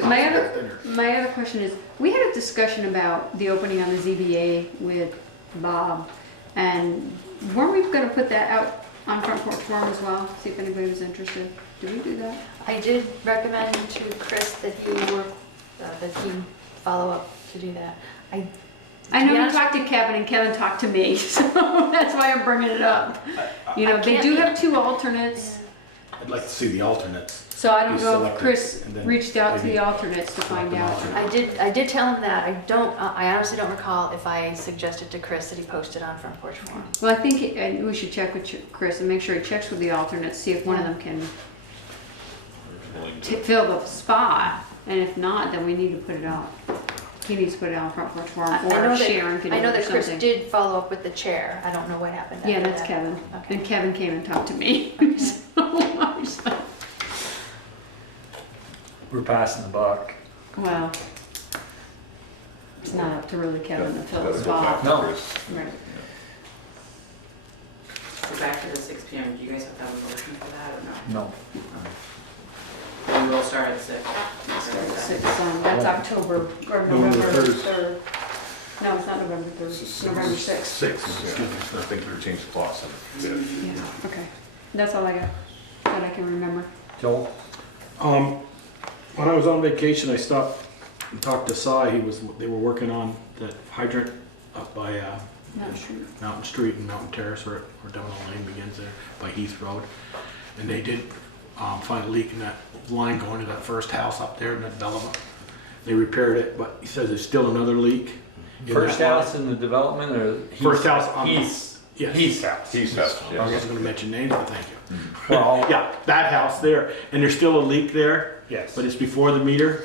their dinner. My other question is, we had a discussion about the opening on the ZBA with Bob, and weren't we gonna put that out on Front Porch Forum as well, see if anybody was interested? Did we do that? I did recommend to Chris that he follow up to do that. I I know be you honest- talked to Kevin and Kevin talked to me, so that's why I'm bringing it up. You know, they can't do be- have 2 alternates, I'd like to see the alternates. so I don't Be know if selected, Chris and then reached out to maybe the alternates to find select an out. alternate. I did tell him that. I honestly don't recall if I suggested to Chris that he post it on Front Porch Forum. Well, I think and we should check with Chris and make sure he checks with the alternates, see if one of them can fill the spot, and if not, then we need to put it out. He needs to put it out on Front Porch Forum, or Sharon could do I it know or that Chris something. did follow up with the chair. I don't know what happened Yeah, after that's that. Kevin. Okay. And Kevin came and talked to me. So, We're passing the buck. well, it's not up to really Kevin to fill the Gotta go back spot. to No. Chris. Right. So back to the 6 PM, do you guys have to have a motion for that or no? No. We will start at 6. That's October, or November November 3rd. 3rd. No, it's not November 3rd, it's November 6th. 6, Yeah, excuse me. I think we changed the clocks on the 5th. Yeah, okay. That's all I got, that I can remember. Joel? When I was on vacation, I stopped and talked to Cy. They were working on that hydrant up by Mountain Street and Mountain Terrace, where Devon Lane begins there, by Heath Road. And they did find a leak in that line going to that first house up there in that development. They repaired it, but he says there's still another leak. in First that line. house in the development or? First house on- Heath's, Yes. Heath's house. He's house, I yes. wasn't gonna mention names, but thank you. Well, Yeah, that house there, and there's still a leak there, yes, but it's before the meter.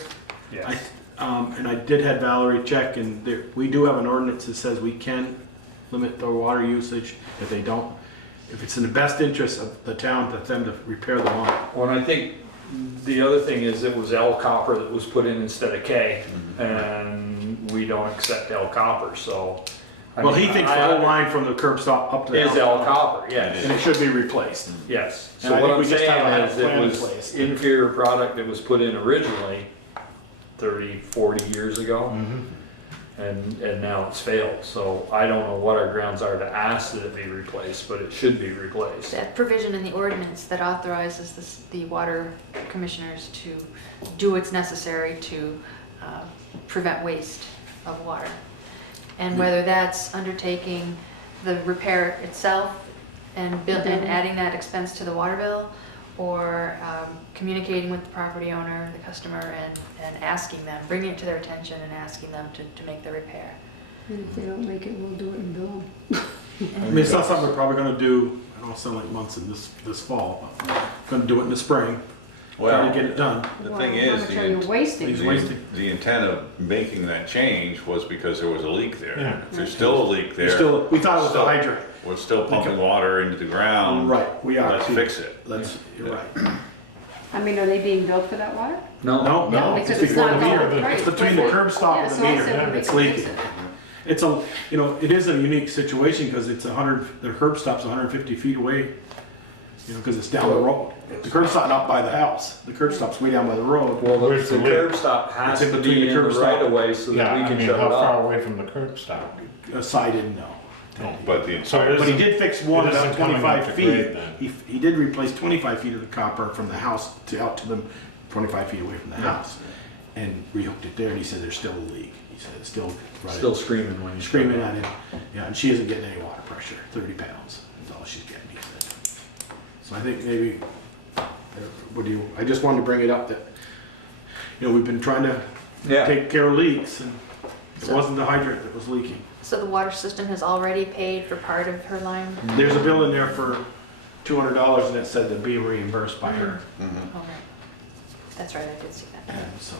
yes. And I did have Valerie check, and we do have an ordinance that says we can limit the water usage if they don't. If it's in the best interest of the town, for them to repair the line. Well, and I think the other thing is it was L copper that was put in instead of K, and we don't accept L copper, so. I Well, mean, he thinks the whole line from the curb stop up to the Is house. L copper, yes. And it should be replaced. Yes, And so I what think I'm we just saying have a is it plan in was place. inferior product that was put in originally 30, 40 years ago, and now it's failed. So I don't know what our grounds are to ask that it be replaced, but it should be replaced. That provision in the ordinance that authorizes the water commissioners to do what's necessary to prevent waste of water. And whether that's undertaking the repair itself and adding that expense to the water bill, or communicating with the property owner, the customer, and asking them, bringing it to their attention and asking them to make the repair. And if they don't make it, we'll do it and bill them. I mean, it's not something we're probably gonna do, I don't sound like months in this fall, but we're gonna do it in the spring. Try Well, to get it done. the Well, thing how is, much are you wasting? He's wasting. the intent of making that change was because there was a leak there. Yeah. If there's still a leak We're there, still, we thought it was a hydrant. we're still pumping water into the ground. Right, we are. Let's too. fix it. You're right. I mean, are they being billed for that water? No, No, it's because it's before not the meter. all- right, It's between the right. curb stop Yeah, and so the I meter. said we It's can fix leaking. it. It's it is a unique situation because it's 100, the curb stop's 150 feet away, because it's down the road. The curb stop's not by the house. The curb stop's way down by the road. Well, Where's the the curb leak? stop has It's in to between be the in curb the stop. right of way so Yeah, that we I can mean, shut it how far off. away from the curb stop? Side didn't know. But the So entire, it But he isn't- did fix one it isn't about coming up 25 to feet. grade then. He did replace 25 feet of the copper from the house out to them, 25 feet away from the house. And rehooked it there, and he said there's still a leak. He said it's still running. Still screaming when you. Screaming at him. Yeah, and she isn't getting any water pressure, 30 pounds is all she's getting, he said. So I think maybe, I just wanted to bring it up that, we've been trying to Yeah. take care of leaks, and it So- wasn't the hydrant that was leaking. So the water system has already paid for part of her line? There's a bill in there for $200, and it said to be reimbursed by her. Oh, right. That's right, I did see that. And so,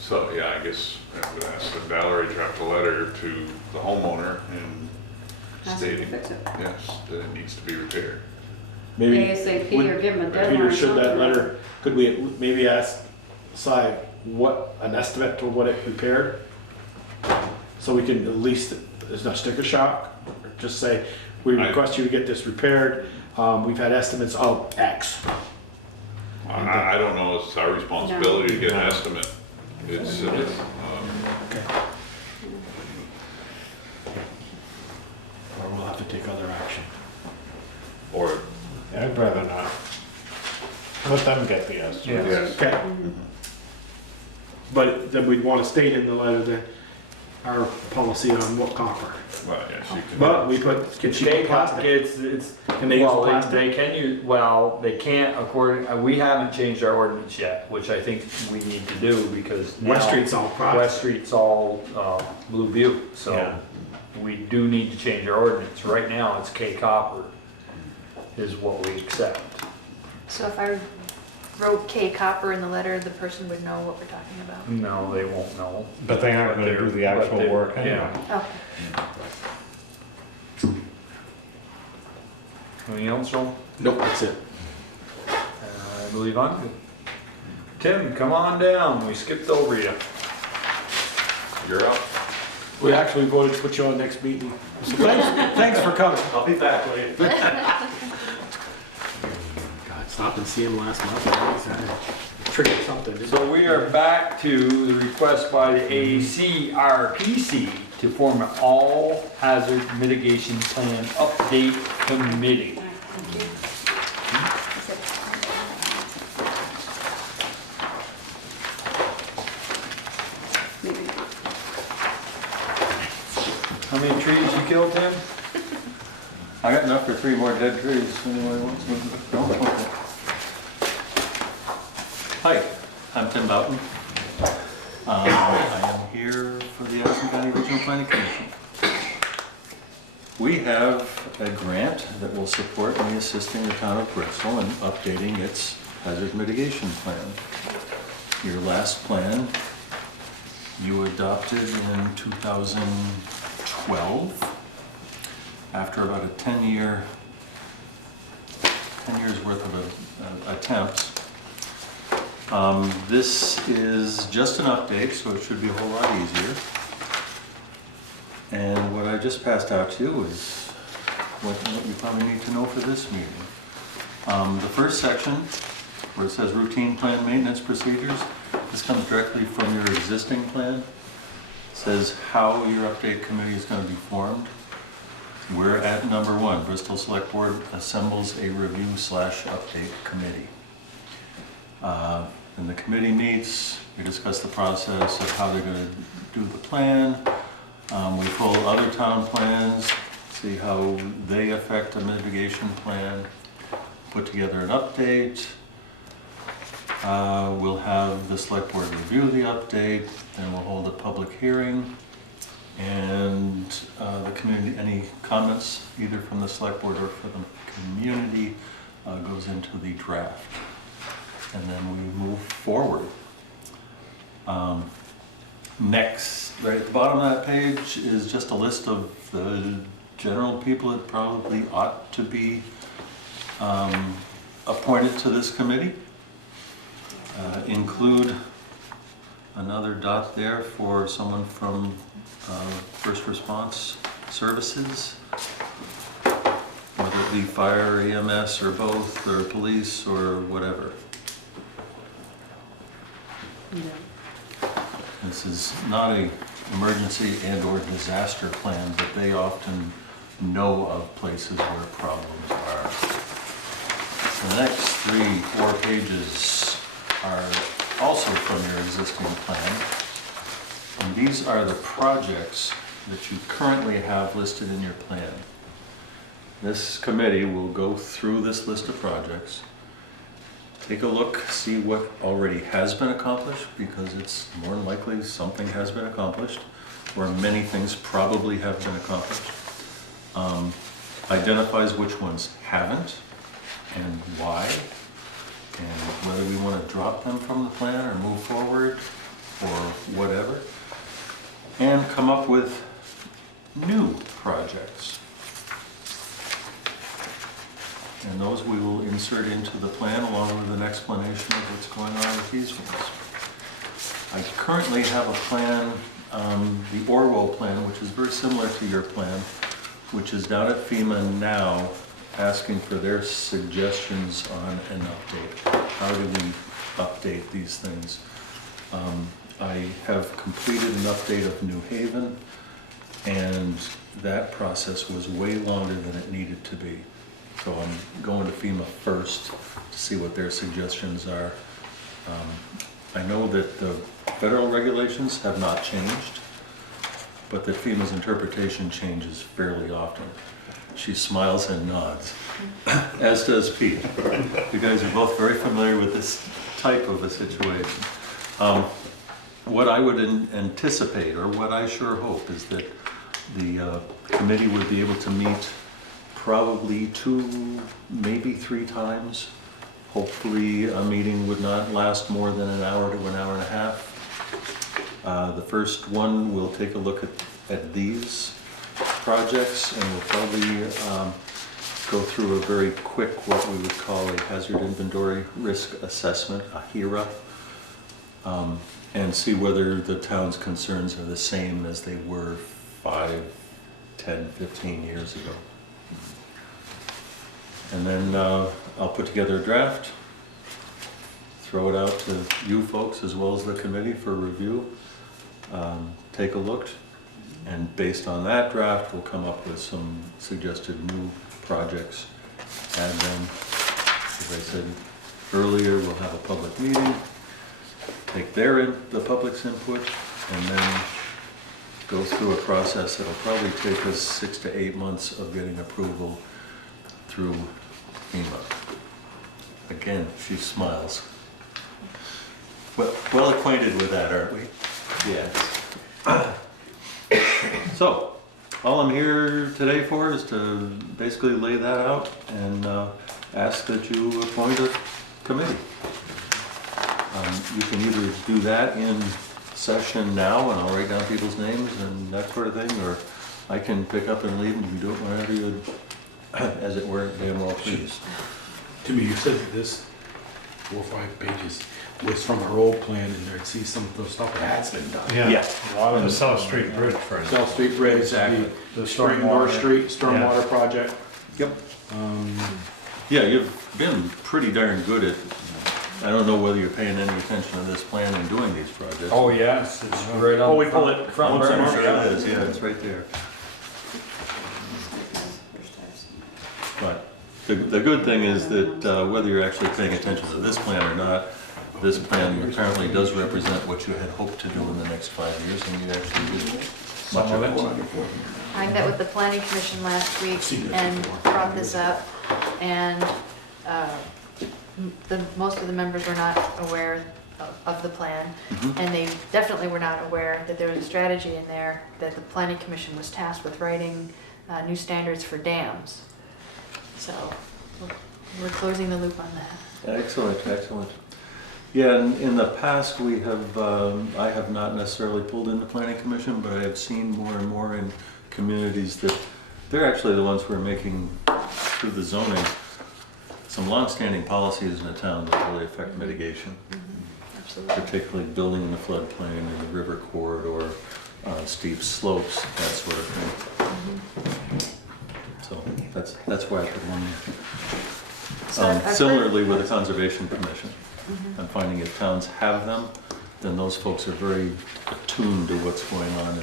so, yeah, I guess I would ask that Valerie draft a letter to the homeowner and Ask them to stating, fix it. yes, that it needs to be repaired. maybe. ASAP would- or give them a deadline Peter, or should that something. letter, could we maybe ask Cy an estimate to what it repaired? So we can at least, there's no sticker shock, or just say, we request you to get this repaired, we've had estimates of X. I don't know, it's our responsibility to get an No. estimate. It's, Okay. Or we'll have to take other action. or, I'd rather not. Let them get the estimate. yes. Okay. But then we'd want to state in the letter that our policy on what copper. Well, yes, you can. But we put, can she put plastic? It's, Can they use well, plastic? they can use, well, they can't according, we haven't changed our ordinance yet, which I think we need to do because now. West Street's all plastic. West Street's all, Blue Butte, Yeah. so we do need to change our ordinance. Right now, it's K copper is what we accept. So if I wrote K copper in the letter, the person would know what we're talking about? No, they won't know. But they aren't gonna they're- do the but actual they're- work anyway. Yeah. Okay. Anything else, Joel? Nope, that's it. I believe I'm good. Tim, come on down. We skipped over you. You're up. We actually voted to put you on next meeting. So thanks for coming. I'll be back later. God, stopped and see him last month. Triggered something, didn't it? So we are back to the request by the ACRPC to form an all hazard mitigation plan update committee. How many trees you killed, Tim? I got enough for 3 more dead trees. Anybody wants me? No? Okay. Hi, I'm Tim Boughton. I am here for the Addison County Regional Planning Commission. We have a grant that will support me assisting the town of Bristol in updating its hazard mitigation plan. Your last plan you adopted in 2012 after about a 10 years worth of attempts. This is just an update, so it should be a whole lot easier. And what I just passed out to you is what you probably need to know for this meeting. The first section, where it says routine plan maintenance procedures, this comes directly from your existing plan. It says how your update committee is going to be formed. We're at number 1, Bristol Select Board assembles a review/update committee. And the committee meets, we discuss the process of how they're going to do the plan. We pull other town plans, see how they affect a mitigation plan, put together an update. We'll have the select board review the update, then we'll hold a public hearing. And the community, any comments either from the select board or from the community goes into the draft. And then we move forward. Next, right at the bottom of that page is just a list of the general people that probably ought to be appointed to this committee. Include another dot there for someone from first response services, whether it be fire, EMS, or both, or police, or whatever. This is not a emergency and or disaster plan, but they often know of places where problems are. The next 3-4 pages are also from your existing plan. And these are the projects that you currently have listed in your plan. This committee will go through this list of projects, take a look, see what already has been accomplished, because it's more than likely something has been accomplished, or many things probably have been accomplished. Identifies which ones haven't and why, and whether we want to drop them from the plan or move forward or whatever, and come up with new projects. And those we will insert into the plan along with an explanation of what's going on with these ones. I currently have a plan, the Orwell plan, which is very similar to your plan, which is down at FEMA now, asking for their suggestions on an update. How do we update these things? I have completed an update of New Haven, and that process was way longer than it needed to be. So I'm going to FEMA first to see what their suggestions are. I know that the federal regulations have not changed. but that FEMA's interpretation changes fairly often. She smiles and nods, as does Pete. You guys are both very familiar with this type of a situation. What I would anticipate, or what I sure hope, is that the committee would be able to meet probably 2, maybe 3 times. Hopefully a meeting would not last more than an hour to an hour and a half. The first one, we'll take a look at these projects, and we'll probably go through a very quick, what we would call a hazard inventory risk assessment, a HIRA, and see whether the town's concerns are the same as they were 5, 10, 15 years ago. And then I'll put together a draft, throw it out to you folks as well as the committee for review. Take a look, and based on that draft, we'll come up with some suggested new projects. And then, as I said earlier, we'll have a public meeting, take the public's input, and then go through a process that'll probably take us 6 to 8 months of getting approval through FEMA. Again, she smiles. Well acquainted with that, aren't we? Yes. So, all I'm here today for is to basically lay that out and ask that you appoint a committee. You can either do that in session now, and I'll write down people's names and that sort of thing, or I can pick up and leave, and you can do it whenever you, as it were, damn well pleased. To me, you said that this 4 or 5 pages was from our old plan, and I'd see some of the stuff that has been done. Yeah. A lot of The the South Street Bridge, for instance. South Street Bridge, Exactly. the North Street Stormwater Project. Yep. Yeah, you've been pretty darn good at, I don't know whether you're paying any attention to this plan and doing these projects. Oh, yes, it's right on. Oh, we pull it front once a burner. month. Sure it is, yeah, it's right there. But the good thing is that whether you're actually paying attention to this plan or not, this plan apparently does represent what you had hoped to do in the next 5 years, and you actually did much of it. I met with the planning commission last week and brought this up, and most of the members were not aware of the plan, and they definitely were not aware that there was a strategy in there that the planning commission was tasked with writing new standards for dams. So we're closing the loop on that. Excellent, excellent. Yeah, in the past, we have, I have not necessarily pulled in the planning commission, but I have seen more and more in communities that they're actually the ones who are making, through the zoning, some long-standing policies in the town that really affect mitigation. Absolutely. Particularly building in the floodplain and the river corridor, steep slopes, that sort of thing. So that's why I put one in. So I've heard- Similarly with the Conservation Commission, I'm finding if towns have them, then those folks are very attuned to what's going on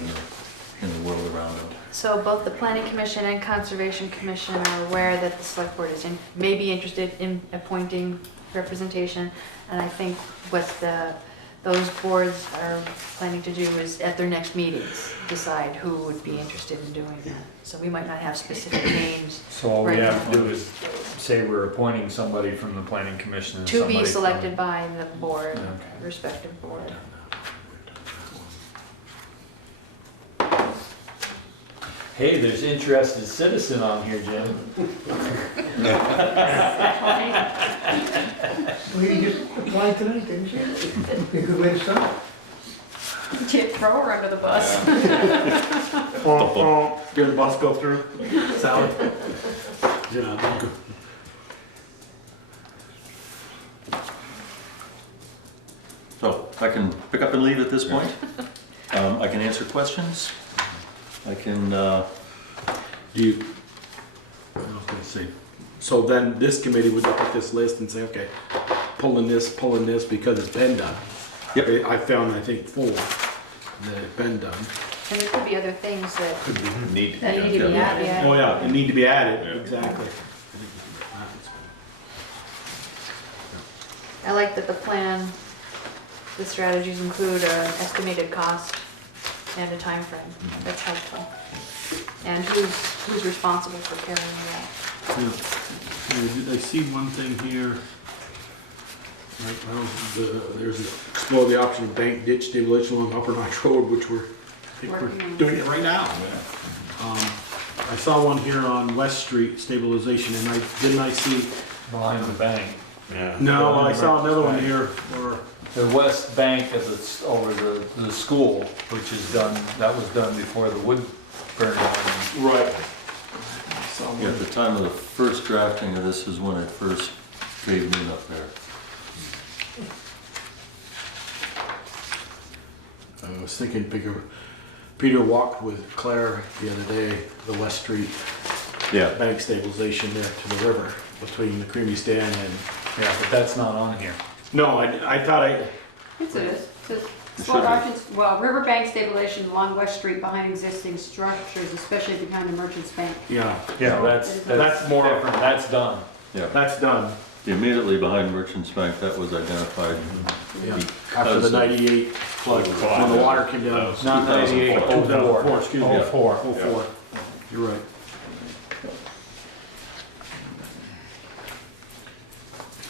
in the world around them. So both the planning commission and conservation commission are aware that the select board is may be interested in appointing representation, and I think what those boards are planning to do is at their next meetings decide who would be interested in doing that. So we might not have specific names. So all we right have to now. do is say we're appointing somebody from the planning commission and To somebody be from- selected by the board, Okay. respective board. Hey, there's interested citizen on here, Jim. Well, you just applied tonight, didn't you? Be a good way to start. Can't throw her under the bus. Hear the bus go through, Sally. Yeah, good. So I can pick up and leave at this point. I can answer questions. I can, I was gonna say, so then this committee would look at this list and say, okay, pulling this because it's been done. Yep. I found, I think, 4 that have been done. And there could be other things that Need that need to be added. Oh, yeah, they need to be added, Yeah. exactly. I like that the plan, the strategies include an estimated cost and a time frame. That's helpful. And who's responsible for carrying it out. I see one thing here. There's explore the option of bank ditch stabilization along Upper Notch Road, which I think we're doing it right now. I saw one here on West Street stabilization, and didn't I see? Behind the bank. Yeah. No, I saw another one here where. The west bank is over the school, which is done, that was done before the wood burned down. Right. Yeah, at the time of the first drafting of this is when it first caved in up there. I was thinking Peter walked with Claire the other day, the West Street bank stabilization there to the river between the Creamy Stand and. Yeah, but that's not on here. No, I thought It is. It says, explore options, well, riverbank stabilization along West Street behind existing structures, especially behind the Merchants Bank. Yeah, That's more different, that's done. Yeah, that's done. immediately behind Merchants Bank, that was identified. Yeah. After the 98 flood, when the water came down. Not 98, 04, excuse me. 04. 04. You're right.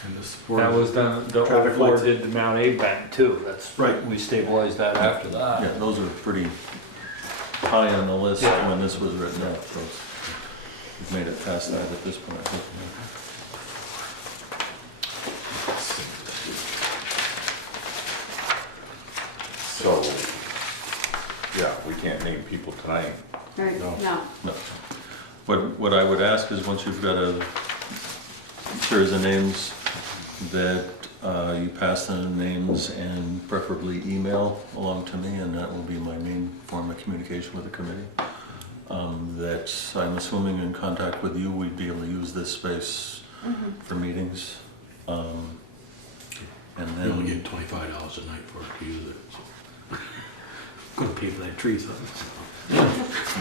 And this That was done, the Traffic 04 lights. did the Mount A bank too, that's Right. We stabilized that after that. Yeah, those are pretty high on the list Yeah. when this was written up, so we've made it past that at this point. So, yeah, we can't name people tonight. Right, No. no. No. What I would ask is, once you've got a series of names, that you pass the names and preferably email along to me, and that will be my main form of communication with the committee. That I'm assuming in contact with you, we'd be able to use this space for meetings. And You only then, get $25 a night for it to use it. So. Gonna pay for that tree, son.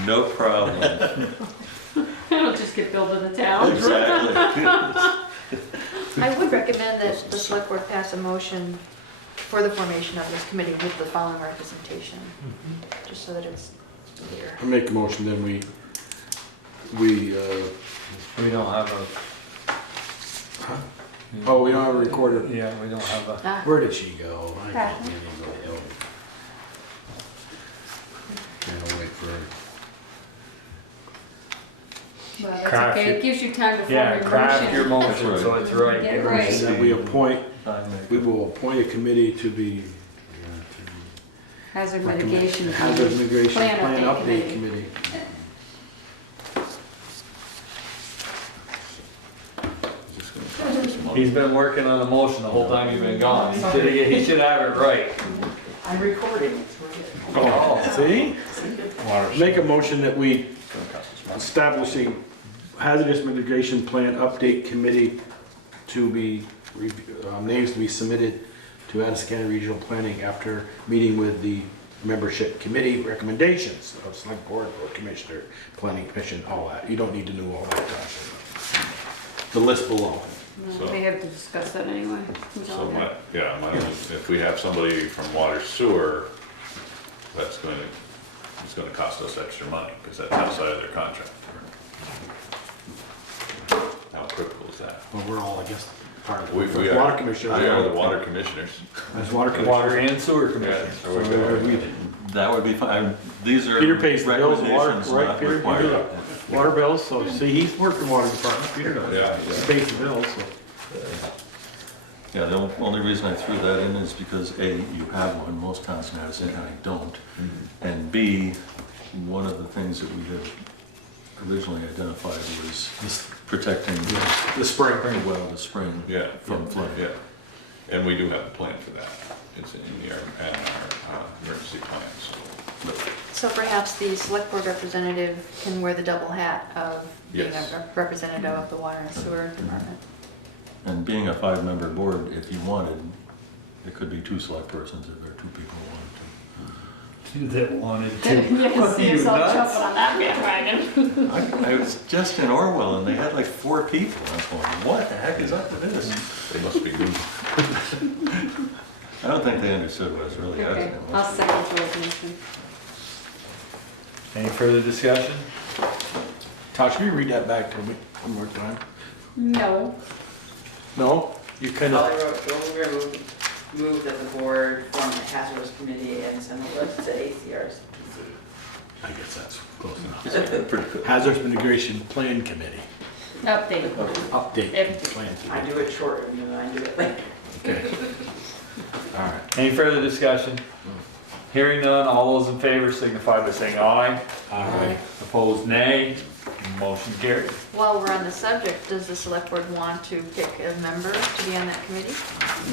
no problem. It'll just get billed to the town. Exactly. I would recommend that the select board pass a motion for the formation of this committee with the following representation, just so that it's clear. I make a motion, then we We don't have a, oh, we don't have a recorder. yeah, we don't have a, Ah, Where did she go? I Back. can't even go to hell. Can't wait for her. Well, that's Craft okay, your- it gives you time to form yeah, your craft your motion. motion so it's right. Get it Give her right. the And then we same appoint, Time maker. we will appoint a committee to be Hazard mitigation. Hazard mitigation Plan plan update update committee. committee. He's been working on the motion the whole time you've been gone. He should have it right. I'm recording. Oh, see? Make a motion that we establish a hazardous mitigation plan update committee to be, names to be submitted to Addison County Regional Planning after meeting with the membership committee recommendations of select board or commissioner, planning commission, all that. You don't need to know all that stuff. The list below. No, They have to discuss that anyway. Who's So on there? if we have somebody from water sewer, it's gonna cost us extra money, because that's outside of their contract. How critical is that? Well, we're all, I guess, part of We the are- water commissioner. We are the water commissioners. As water commissioner. Water and sewer Yeah, commission. so we're good. That would be fine. These are Peter pays the bills, water, recommendations, right, not Peter? You do required. that. Water bills, so see, he's working water department, Peter does. Yeah. He pays the bills, so. Yeah, the only reason I threw that in is because A, you have one, most towns in Addison County don't. And B, one of the things that we had originally identified was protecting The spring. the spring Yeah. from flooding. Yeah, and we do have a plan for that. It's in our emergency plan, so. So perhaps the select board representative can wear the double hat of being Yes. a representative of the water and sewer department. And being a 5-member board, if you wanted, it could be 2 select persons if there are 2 people who wanted to. That wanted to. Yeah, see You yourself nuts? jumping on that bandwagon. I was just in Orwell and they had like 4 people. I was going, what the heck is up with this? They must be new. I don't think they understood what I was really Okay, asking. I'll second Joe's motion. Any further discussion? Tosh, can you read that back to me one more time? No. No? You kind of, Probably wrote, move that the board form a hazardous committee and send a list to ACRs. I guess that's close enough. Hazardous Mitigation Plan Committee. Update. Update If- plan. I do it short, and then I do it later. Okay. All right. Any further discussion? Hearing none, all those in favor signify by saying aye. Aye. Opposed, nay. Motion carried. While we're on the subject, does the select board want to pick a member to be on that committee?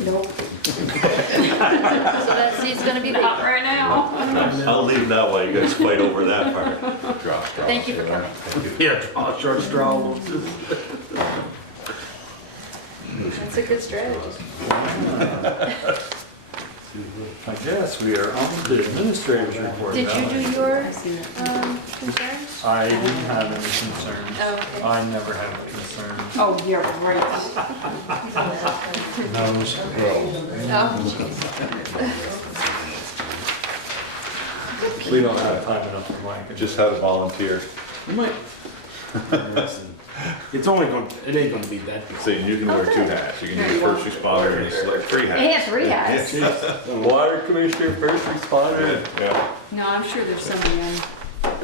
Nope. So that seat's gonna be Not vacant. right now. I'll leave that while you guys fight over that part. Drop straws. Thank you for coming. Yeah, draw a short straw. That's a good strategy. I guess we are on the administrator's report Did now. you do your concerns? I didn't have any concerns. Oh, okay. I never have concerns. Oh, you're right. Nose grows. Oh, jeez. We don't have time enough for Mike. Just had a volunteer. You might. It's only going, it ain't gonna be that big. Saying you can wear two hats. You can be a first responder and a three hats. It has 3 hats. Water commissioner, first responder. Yeah. No, I'm sure there's somebody on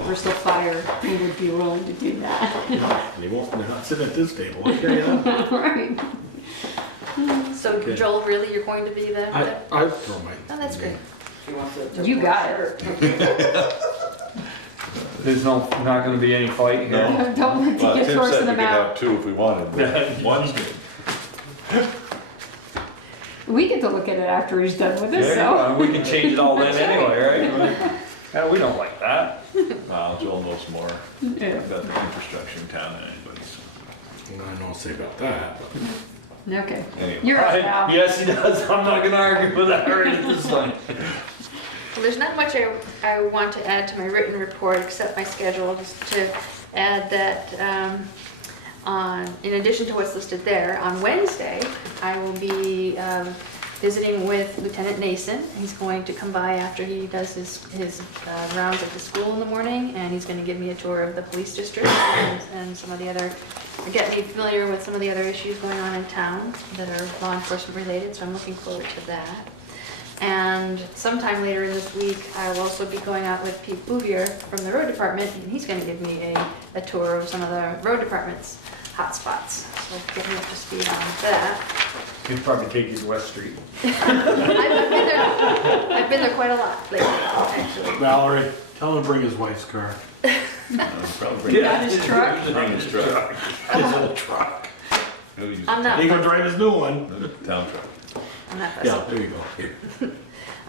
Bristol Fire who would be willing to do that. They won't, they're not sitting at this table, I'll tell you that. Right. So Joel, really, you're going to be the? I throw my. Oh, that's great. She wants to- You got it. There's not gonna be any fight here. Don't let Well, the Tim force said we them could out. have two if we wanted, but one's good. We get to look at it after he's done with There this, you so. go. We can change it all then anyway, right? Yeah, we don't like that. Well, Joel knows more Yeah. about the infrastructure in town than anybody, so. I don't know what to say about that, but. Okay. Anyway. You're up now. Yes, he does. I'm not gonna argue with that right at this point. Well, there's not much I want to add to my written report, except my schedule, just to add that in addition to what's listed there, on Wednesday, I will be visiting with Lieutenant Nason. He's going to come by after he does his rounds at the school in the morning, and he's going to give me a tour of the police district and some of the other, get me familiar with some of the other issues going on in town that are law enforcement related, so I'm looking forward to that. And sometime later in this week, I will also be going out with Pete Bouvier from the road department, and he's going to give me a tour of some of the road department's hot spots. So get me up to speed on that. He'd probably take you to West Street. I've been there quite a lot lately, actually. Valerie, tell him to bring his wife's car. Probably Got his truck? bring his truck. His old truck. He'll use I'm not. He gonna drive his new one. the town truck. I'm not fussy. Yeah, there you go. Here.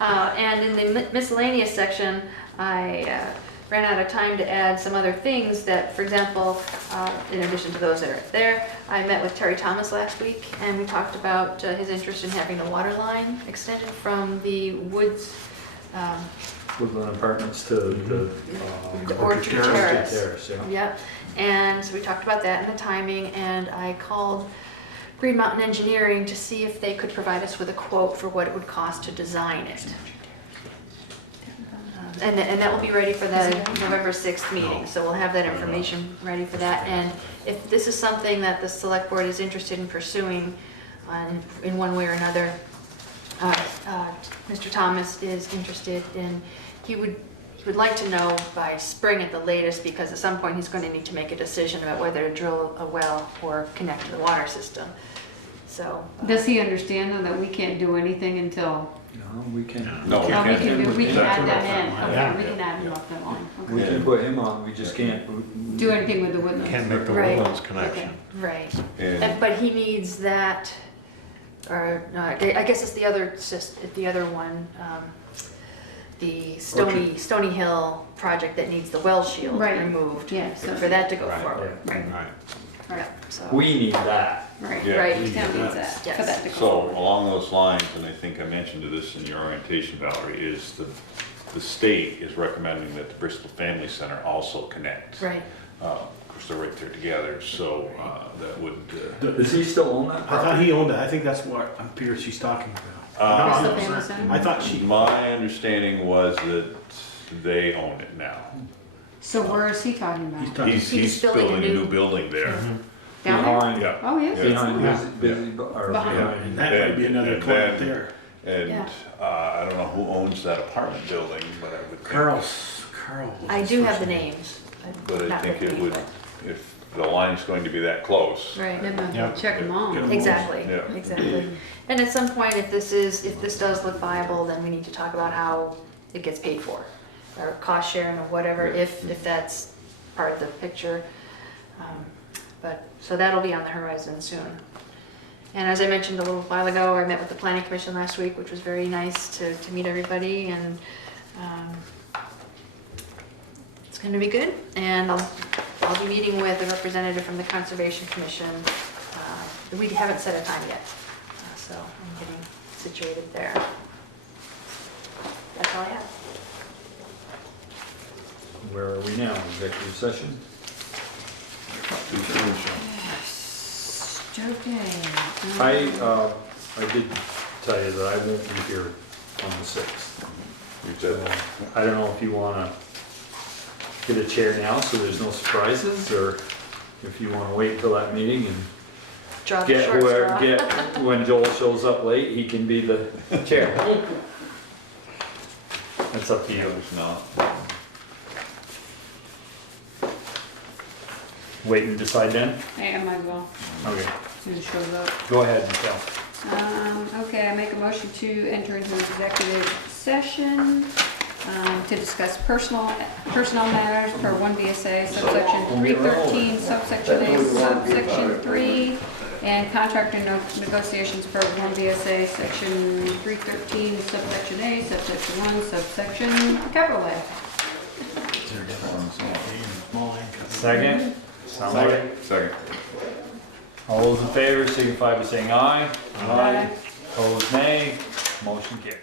And in the miscellaneous section, I ran out of time to add some other things that, for example, in addition to those that are there, I met with Terry Thomas last week, and we talked about his interest in having the water line extended from the woods, Woodland Apartments to the Orchard Terrace. Terrace, yeah. Yep, and so we talked about that and the timing, and I called Green Mountain Engineering to see if they could provide us with a quote for what it would cost to design it. And that will be ready for the November 6th meeting, so we'll have that information ready for that. And if this is something that the select board is interested in pursuing in one way or another, Mr. Thomas is interested in, he would like to know by spring at the latest, because at some point he's going to need to make a decision about whether to drill a well or connect to the water system. So. Does he understand though that we can't do anything until? No, we can. No, Oh, we can add that in. Yeah. Okay, we can add him up that line. Okay. We can put him on, we just can't. Do anything with the woodlands. Can't make the Right. woodlands connection. Right, And but he needs that, or I guess it's the other one, the Stony Hill project that needs the well shield Right. removed. Yeah, so- For that to go Right. forward. Right, Yeah, so. We need that. right. Yeah. Right. Town needs that, Yes. for that to go so forward. along those lines, and I think I mentioned this in your orientation, Valerie, is the state is recommending that the Bristol Family Center also connect. Right. Of course, they're right there together, so that would, Does he still own that I thought property? he owned it. I think that's what I'm Peter she's talking about. Bristol No, Family Center? I thought she. my understanding was that they own it now. So where is he talking about? He's building a new building there. Down there? Behind, Yeah. Oh, yes. behind busy, or Behind. behind. And that might be another And client then- there. And Yeah. I don't know who owns that apartment building, but I would think. Carl. was I his do first have the name. names. But I Not think with it me, would, but- if the line's going to be that close. Right. Then we'll Yeah. check them all. Get 'em Exactly, Yeah. exactly. And at some point, if this does look viable, then we need to talk about how it gets paid for. Or cost sharing or whatever, if that's part of the picture. But, so that'll be on the horizon soon. And as I mentioned a little while ago, I met with the planning commission last week, which was very nice to meet everybody, and it's gonna be good. And I'll be meeting with a representative from the Conservation Commission. We haven't set a time yet, so I'm getting situated there. That's all I have. Where are we now? Executive session? Okay. I did tell you that I won't be here on the 6th. You said, I don't know if you wanna get a chair now so there's no surprises, or if you wanna wait till that meeting and Draw the get short where, straw. get, when Joel shows up late, he can be the chair. That's up to you. it's not. Wait and decide then? Hey, I might as well, Okay, as soon as it shows up. go ahead, Michelle. Okay, I make a motion to enter into executive session to discuss personnel matters per 1 VSA subsection 313, subsection A, subsection 3, and contract negotiations per 1 VSA section 313, subsection A, subsection 1, subsection capital A. Second? Sound like? Second. All those in favor signify by saying aye. Aye. Opposed, nay. Motion carried.